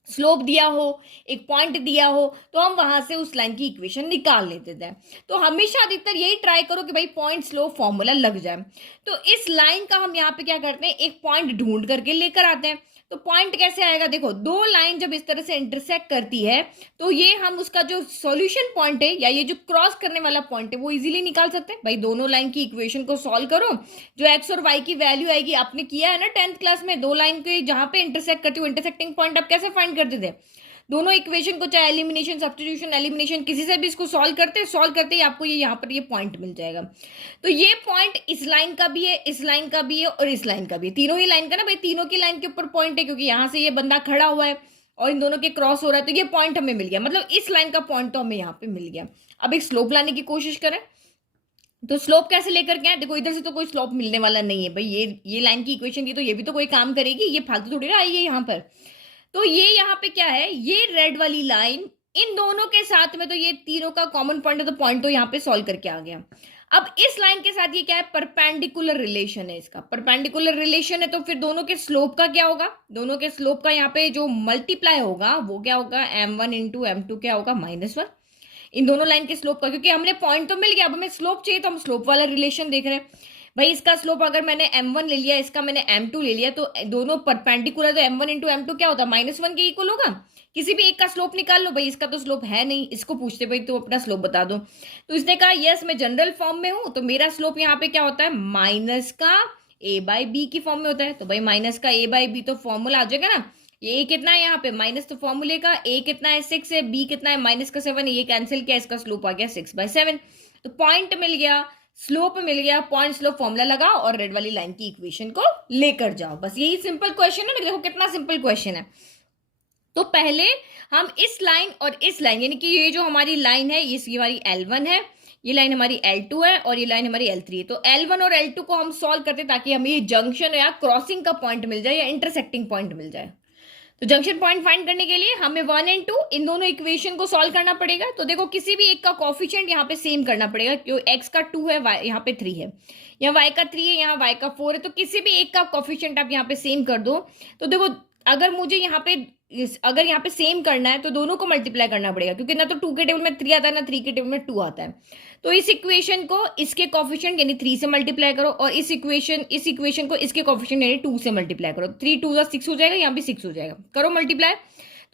स्लोप दिया हो, एक पॉइंट दिया हो, तो हम वहां से उस लाइन की इक्वेशन निकाल लेते थे। तो हमेशा अधिकतर यही ट्राई करो कि भाई पॉइंट स्लोप फॉर्मूला लग जाए। तो इस लाइन का हम यहाँ पे क्या करते हैं, एक पॉइंट ढूंढ करके लेकर आते हैं। तो पॉइंट कैसे आएगा, देखो दो लाइन जब इस तरह से इंटरसेक्ट करती है तो ये हम उसका जो सॉल्यूशन पॉइंट है या ये जो क्रॉस करने वाला पॉइंट है वो इजीली निकाल सकते हैं। भाई दोनों लाइन की इक्वेशन को सॉल्व करो, जो एक्स और वाई की वैल्यू आएगी, आपने किया है ना 10th क्लास में, दो लाइन के जहां पे इंटरसेक्ट करती हो इंटरसेक्टिंग पॉइंट आप कैसे फाइंड करते थे, दोनों इक्वेशन को चाहे एलिमिनेशन, सब्स्टिट्यूशन, एलिमिनेशन किसी से भी इसको सॉल्व करते ही आपको ये यहाँ पर ये पॉइंट मिल जाएगा। तो ये पॉइंट इस लाइन का भी है, इस लाइन का भी है और इस लाइन का भी है, तीनों ही लाइन का ना भाई, तीनों की लाइन के ऊपर पॉइंट है, क्योंकि यहाँ से ये बंदा खड़ा हुआ है, और इन दोनों के क्रॉस हो रहा है, तो ये पॉइंट हमें मिल गया, मतलब इस लाइन का पॉइंट तो हमें यहाँ पे मिल गया। अब एक स्लोप लाने की कोशिश करें, तो स्लोप कैसे लेकर के आए? देखो इधर से तो कोई स्लोप मिलने वाला नहीं है भाई, ये लाइन की इक्वेशन दी तो ये भी तो कोई काम करेगी, ये फालतू थोड़ी ना आई है यहाँ पर। तो ये यहाँ पे क्या है, ये रेड वाली लाइन इन दोनों के साथ में, तो ये तीनों का कॉमन पॉइंट है, तो पॉइंट तो यहाँ पे सॉल्व करके आ गया। अब इस लाइन के साथ ये क्या है, परपेंडिकुलर रिलेशन है, इसका परपेंडिकुलर रिलेशन है, तो फिर दोनों के स्लोप का क्या होगा, दोनों के स्लोप का यहाँ पे जो मल्टीप्लाई होगा वो क्या होगा, m1 इंटू m2 क्या होगा, -1। इन दोनों लाइन के स्लोप का, क्योंकि हमने पॉइंट तो मिल गया, अब हमें स्लोप चाहिए, तो हम स्लोप वाला रिलेशन देख रहे हैं। भाई इसका स्लोप अगर मैंने m1 ले लिया, इसका मैंने m2 ले लिया, तो दोनों परपेंडिकुलर, तो m1 इंटू m2 क्या होता है, -1 के इक्वल होगा। किसी भी एक का स्लोप निकाल लो, भाई इसका तो स्लोप है नहीं, इसको पूछते भाई तो अपना स्लोप बता दो, तो इसने कहा यस मैं जनरल फॉर्म में हूं, तो मेरा स्लोप यहाँ पे क्या होता है, माइनस का a/b की फॉर्म में होता है। तो भाई माइनस का a/b तो फॉर्मूला आ जाएगा ना, ये कितना है यहाँ पे माइनस, तो फॉर्मूले का a कितना है 6 है, b कितना है -7 है, ये कैंसिल किया, इसका स्लोप आ गया 6/7। तो पॉइंट मिल गया, स्लोप मिल गया, पॉइंट स्लोप फॉर्मूला लगाओ और रेड वाली लाइन की इक्वेशन को लेकर जाओ, बस यही सिंपल क्वेश्चन है ना। देखो कितना सिंपल क्वेश्चन है। तो पहले हम इस लाइन और इस लाइन, यानी कि ये जो हमारी लाइन है ये हमारी L1 है, ये लाइन हमारी L2 है और ये लाइन हमारी L3 है। तो L1 और L2 को हम सॉल्व करते ताकि हमें ये जंक्शन या क्रॉसिंग का पॉइंट मिल जाए या इंटरसेक्टिंग पॉइंट मिल जाए। तो जंक्शन पॉइंट फाइंड करने के लिए हमें 1 और 2 इन दोनों इक्वेशन को सॉल्व करना पड़ेगा। तो देखो किसी भी एक का कोफिशिएंट यहाँ पे सेम करना पड़ेगा, क्यों x का 2 है, y यहाँ पे 3 है, यहाँ y का 3 है, यहाँ y का 4 है, तो किसी भी एक का कोफिशिएंट आप यहाँ पे सेम कर दो। तो देखो अगर मुझे यहाँ पे अगर यहाँ पे सेम करना है तो दोनों को मल्टीप्लाई करना पड़ेगा, क्योंकि ना तो 2 के टेबल में 3 आता है ना 3 के टेबल में 2 आता है। तो इस इक्वेशन को इसके कोफिशिएंट यानी 3 से मल्टीप्लाई करो और इस इक्वेशन को इसके कोफिशिएंट यानी 2 से मल्टीप्लाई करो। 3 2 जा 6 हो जाएगा, यहाँ भी 6 हो जाएगा, करो मल्टीप्लाई।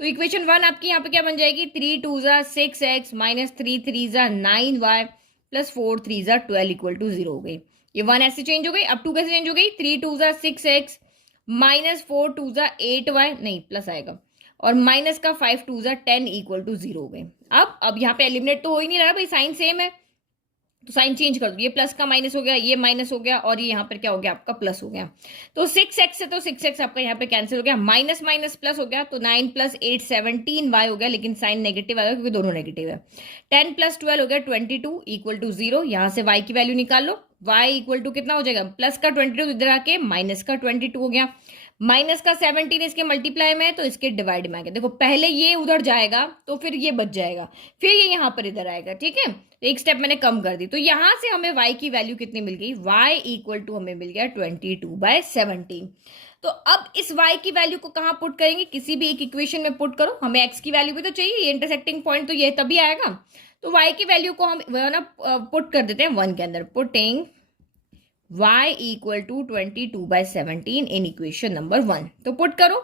तो इक्वेशन 1 आपकी यहाँ पे क्या बन जाएगी, 3 2 जा 6x माइनस 3 3 जा 9y प्लस 4 3 जा 12 इक्वल टू 0 हो गई। ये 1 ऐसे चेंज हो गई। अब 2 कैसे चेंज हो गई, 3 2 जा 6x माइनस 4 2 जा 8y, नहीं प्लस आएगा, और माइनस का 5 2 जा 10 इक्वल टू 0 हो गए। अब यहाँ पे एलिमिनेट तो हो ही नहीं रहा भाई, साइन सेम है, तो साइन चेंज कर दो, ये प्लस का माइनस हो गया, ये माइनस हो गया, और ये यहाँ पर क्या हो गया आपका प्लस हो गया। तो 6x से तो 6x आपका यहाँ पे कैंसिल हो गया, माइनस माइनस प्लस हो गया, तो 9 प्लस 8 17y हो गया, लेकिन साइन नेगेटिव आएगा क्योंकि दोनों नेगेटिव है। 10 प्लस 12 हो गया 22 इक्वल टू 0। यहाँ से y की वैल्यू निकाल लो, y इक्वल टू कितना हो जाएगा, प्लस का 22 इधर आके माइनस का 22 हो गया, माइनस का 17 इसके मल्टीप्लाई में है तो इसके डिवाइड में आएगा। देखो पहले ये उधर जाएगा तो फिर ये बच जाएगा, फिर ये यहाँ पर इधर आएगा, ठीक है। तो एक स्टेप मैंने कम कर दी, तो यहाँ से हमें y की वैल्यू कितनी मिल गई, y इक्वल टू हमें मिल गया 22/17। तो अब इस y की वैल्यू को कहाँ पुट करेंगे, किसी भी एक इक्वेशन में पुट करो, हमें x की वैल्यू भी तो चाहिए, ये इंटरसेक्टिंग पॉइंट तो ये तभी आएगा। तो y की वैल्यू को हम ना पुट कर देते हैं 1 के अंदर, putting y equal to 22/17 in equation number 1। तो पुट करो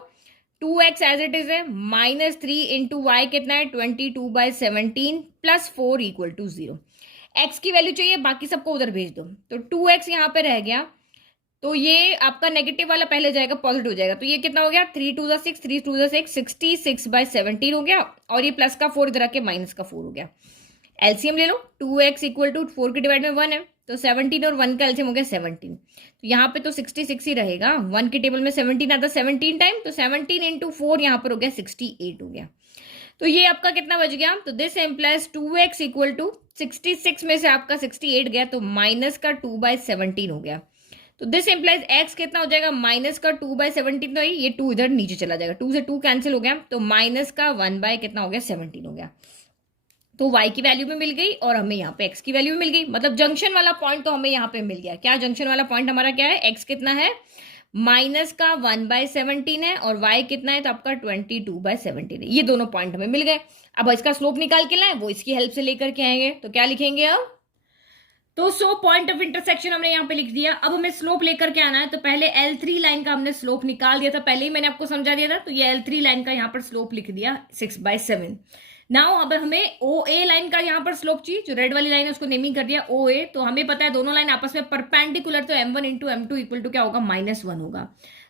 2x एज इट इज है, माइनस 3 इंटू वाई कितना है 22/17 प्लस 4 इक्वल टू 0। x की वैल्यू चाहिए, बाकी सबको उधर भेज दो। तो 2x यहाँ पे रह गया, तो ये आपका नेगेटिव वाला पहले जाएगा, पॉजिटिव हो जाएगा, तो ये कितना हो गया 3 2 जा 6 3 2 जा 6 66/17 हो गया, और ये प्लस का 4 इधर आके माइनस का 4 हो गया। एलसीएम ले लो, 2x इक्वल टू 4 के डिवाइड में 1 है, तो 17 और 1 का एलसीएम हो गया 17। तो यहाँ पे तो 66 ही रहेगा, 1 के टेबल में 17 आता 17 टाइम, तो 17 इंटू 4 यहाँ पर हो गया 68 हो गया। तो ये आपका कितना बच गया, तो this employees 2x equal to 66 में से आपका 68 गया, तो माइनस का 2/17 हो गया। तो दिस एम्प्लाइज x कितना हो जाएगा, माइनस का 2/17, तो ये 2 इधर नीचे चला जाएगा, 2 से 2 कैंसिल हो गया, तो माइनस का 1 कितना हो गया 17 हो गया। तो y की वैल्यू भी मिल गई और हमें यहाँ पे x की वैल्यू भी मिल गई, मतलब जंक्शन वाला पॉइंट तो हमें यहाँ पे मिल गया। क्या जंक्शन वाला पॉइंट हमारा क्या है, x कितना है माइनस का 1/17 है और y कितना है तो आपका 22/17 है, ये दोनों पॉइंट हमें मिल गए। अब इसका स्लोप निकाल के लाए, वो इसकी हेल्प से लेकर के आएंगे, तो क्या लिखेंगे अब, तो सो पॉइंट ऑफ इंटरसेक्शन हमने यहाँ पे लिख दिया। अब हमें स्लोप लेकर के आना है, तो पहले L3 लाइन का हमने स्लोप निकाल दिया था, पहले ही मैंने आपको समझा दिया था, तो ये L3 लाइन का यहाँ पर स्लोप लिख दिया 6/7। नाउ अब हमें OA लाइन का यहाँ पर स्लोप चाहिए, जो रेड वाली लाइन है उसको नेमिंग कर दिया OA। तो हमें पता है दोनों लाइन आपस में परपेंडिकुलर, तो m1 into m2 equal to क्या होगा -1 होगा।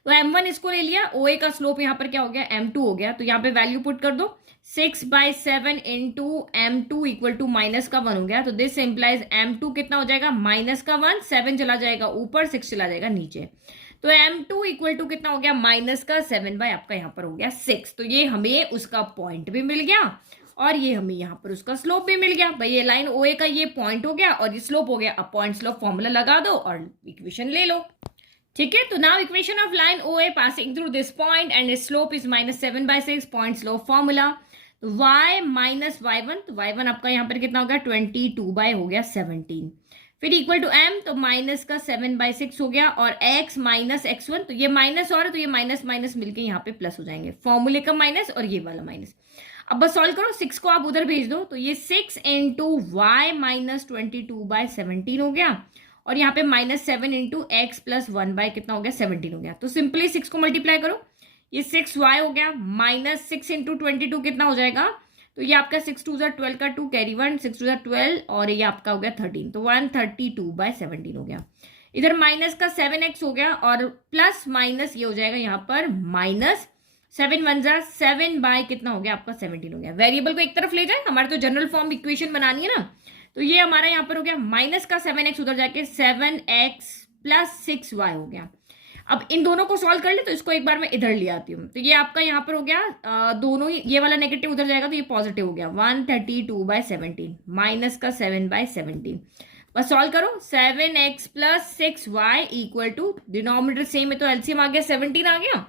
तो m1 इसको ले लिया, OA का स्लोप यहाँ पर क्या हो गया m2 हो गया, तो यहाँ पे वैल्यू पुट कर दो 6/7 into m2 equal to minus का 1 हो गया। तो दिस एम्प्लाइज m2 कितना हो जाएगा -1, 7 चला जाएगा ऊपर, 6 चला जाएगा नीचे, तो m2 इक्वल टू कितना हो गया, माइनस का 7 बाय आपका यहाँ पर हो गया 6। तो ये हमें उसका पॉइंट भी मिल गया और ये हमें यहाँ पर उसका स्लोप भी मिल गया। भाई ये लाइन OA का ये पॉइंट हो गया और ये स्लोप हो गया। अब पॉइंट स्लोप फॉर्मूला लगा दो और इक्वेशन ले लो। ठीक है, तो now equation of line OA passing through this point and it's slope is -7/6, point slope formula. तो y माइनस y1, तो y1 आपका यहाँ पर कितना हो गया 22 बाय हो गया 17, फिर इक्वल टू m, तो माइनस का 7/6 हो गया और x माइनस x1, तो ये माइनस और तो ये माइनस माइनस मिलके यहाँ पे प्लस हो जाएंगे, फॉर्मूले का माइनस और ये वाला माइनस। अब बस सॉल्व करो, 6 को आप उधर भेज दो, तो ये 6 इंटू y माइनस 22/17 हो गया और यहाँ पे -7 इंटू एक्स प्लस 1 बाय कितना हो गया 17 हो गया। तो सिंपली 6 को मल्टीप्लाई करो, ये 6y हो गया माइनस 6 इंटू 22 कितना हो जाएगा, तो ये आपका 6 2 12 का 2 कैरी 1, 6 2 12 और ये आपका हो गया 13, तो 132/17 हो गया। इधर माइनस का 7x हो गया और प्लस माइनस ये हो जाएगा यहाँ पर माइनस 7 1 7 बाय कितना हो गया आपका 17 हो गया। वेरिएबल को एक तरफ ले जाए, हमारे तो जनरल फॉर्म इक्वेशन बनानी है ना, तो ये हमारा यहाँ पर हो गया माइनस का 7x उधर जाके 7x प्लस 6y हो गया। अब इन दोनों को सॉल्व कर ले, तो इसको एक बार मैं इधर ले आती हूँ, तो ये आपका यहाँ पर हो गया दोनों ही, ये वाला नेगेटिव उधर जाएगा तो ये पॉजिटिव हो गया 132/17 माइनस का 7/17। बस सॉल्व करो, 7x plus 6y equal to, denominator same है तो एलसीएम आ गया 17 आ गया,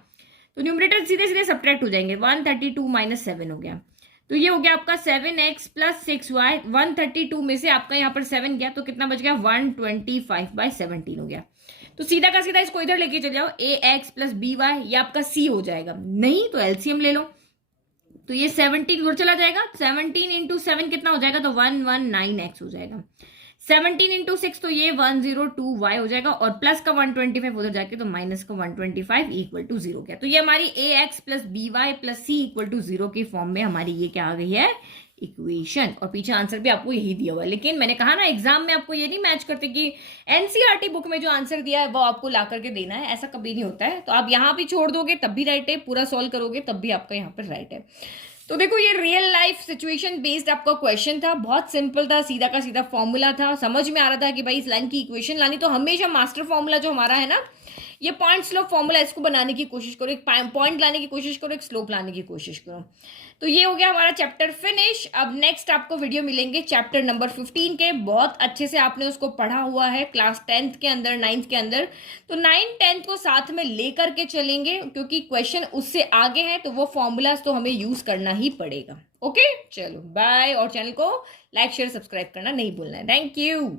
तो न्यूमरेटर सीधे सीधे सब्ट्रैक्ट हो जाएंगे, 132 माइनस 7 हो गया, तो ये हो गया आपका 7x प्लस 6y। 132 में से आपका यहाँ पर 7 गया तो कितना बच गया 125/17 हो गया। तो सीधा का सीधा इसको इधर लेके चले जाओ, ax प्लस by, ये आपका c हो जाएगा, नहीं तो एलसीएम ले लो, तो ये 17 उधर चला जाएगा, 17 इंटू 7 कितना हो जाएगा, तो 119x हो जाएगा, 17 इंटू 6 तो ये 102y हो जाएगा और प्लस का 125 उधर जाके तो माइनस का 125 इक्वल टू 0 गया। तो ये हमारी ax plus by plus c equal to 0 की फॉर्म में हमारी ये क्या आ गई है इक्वेशन, और पीछे आंसर भी आपको यही दिया हुआ है। लेकिन मैंने कहा ना एग्जाम में आपको ये नहीं मैच करते कि एनसीईआरटी बुक में जो आंसर दिया है वो आपको ला करके देना है, ऐसा कभी नहीं होता है। तो आप यहाँ भी छोड़ दोगे तब भी राइट है, पूरा सॉल्व करोगे तब भी आपका यहाँ पर राइट है। तो देखो ये रियल लाइफ सिचुएशन बेस्ड आपका क्वेश्चन था, बहुत सिंपल था, सीधा का सीधा फॉर्मूला था, समझ में आ रहा था कि भाई इस लाइन की इक्वेशन लानी, तो हमेशा मास्टर फॉर्मूला जो हमारा है ना, ये पॉइंट स्लोप फॉर्मूला, इसको बनाने की कोशिश करो, एक पॉइंट लाने की कोशिश करो, एक स्लोप लाने की कोशिश करो। तो ये हो गया हमारा चैप्टर फिनिश। अब नेक्स्ट आपको वीडियो मिलेंगे चैप्टर नंबर 15 के, बहुत अच्छे से आपने उसको पढ़ा हुआ है क्लास 10th के अंदर, 9th के अंदर, तो 9th 10th को साथ में लेकर के चलेंगे क्योंकि क्वेश्चन उससे आगे हैं, तो वो फॉर्मूलाज तो हमें यूज करना ही पड़ेगा। ओके, चलो बाय, और चैनल को लाइक शेयर सब्सक्राइब करना नहीं भूलना है। Thank you.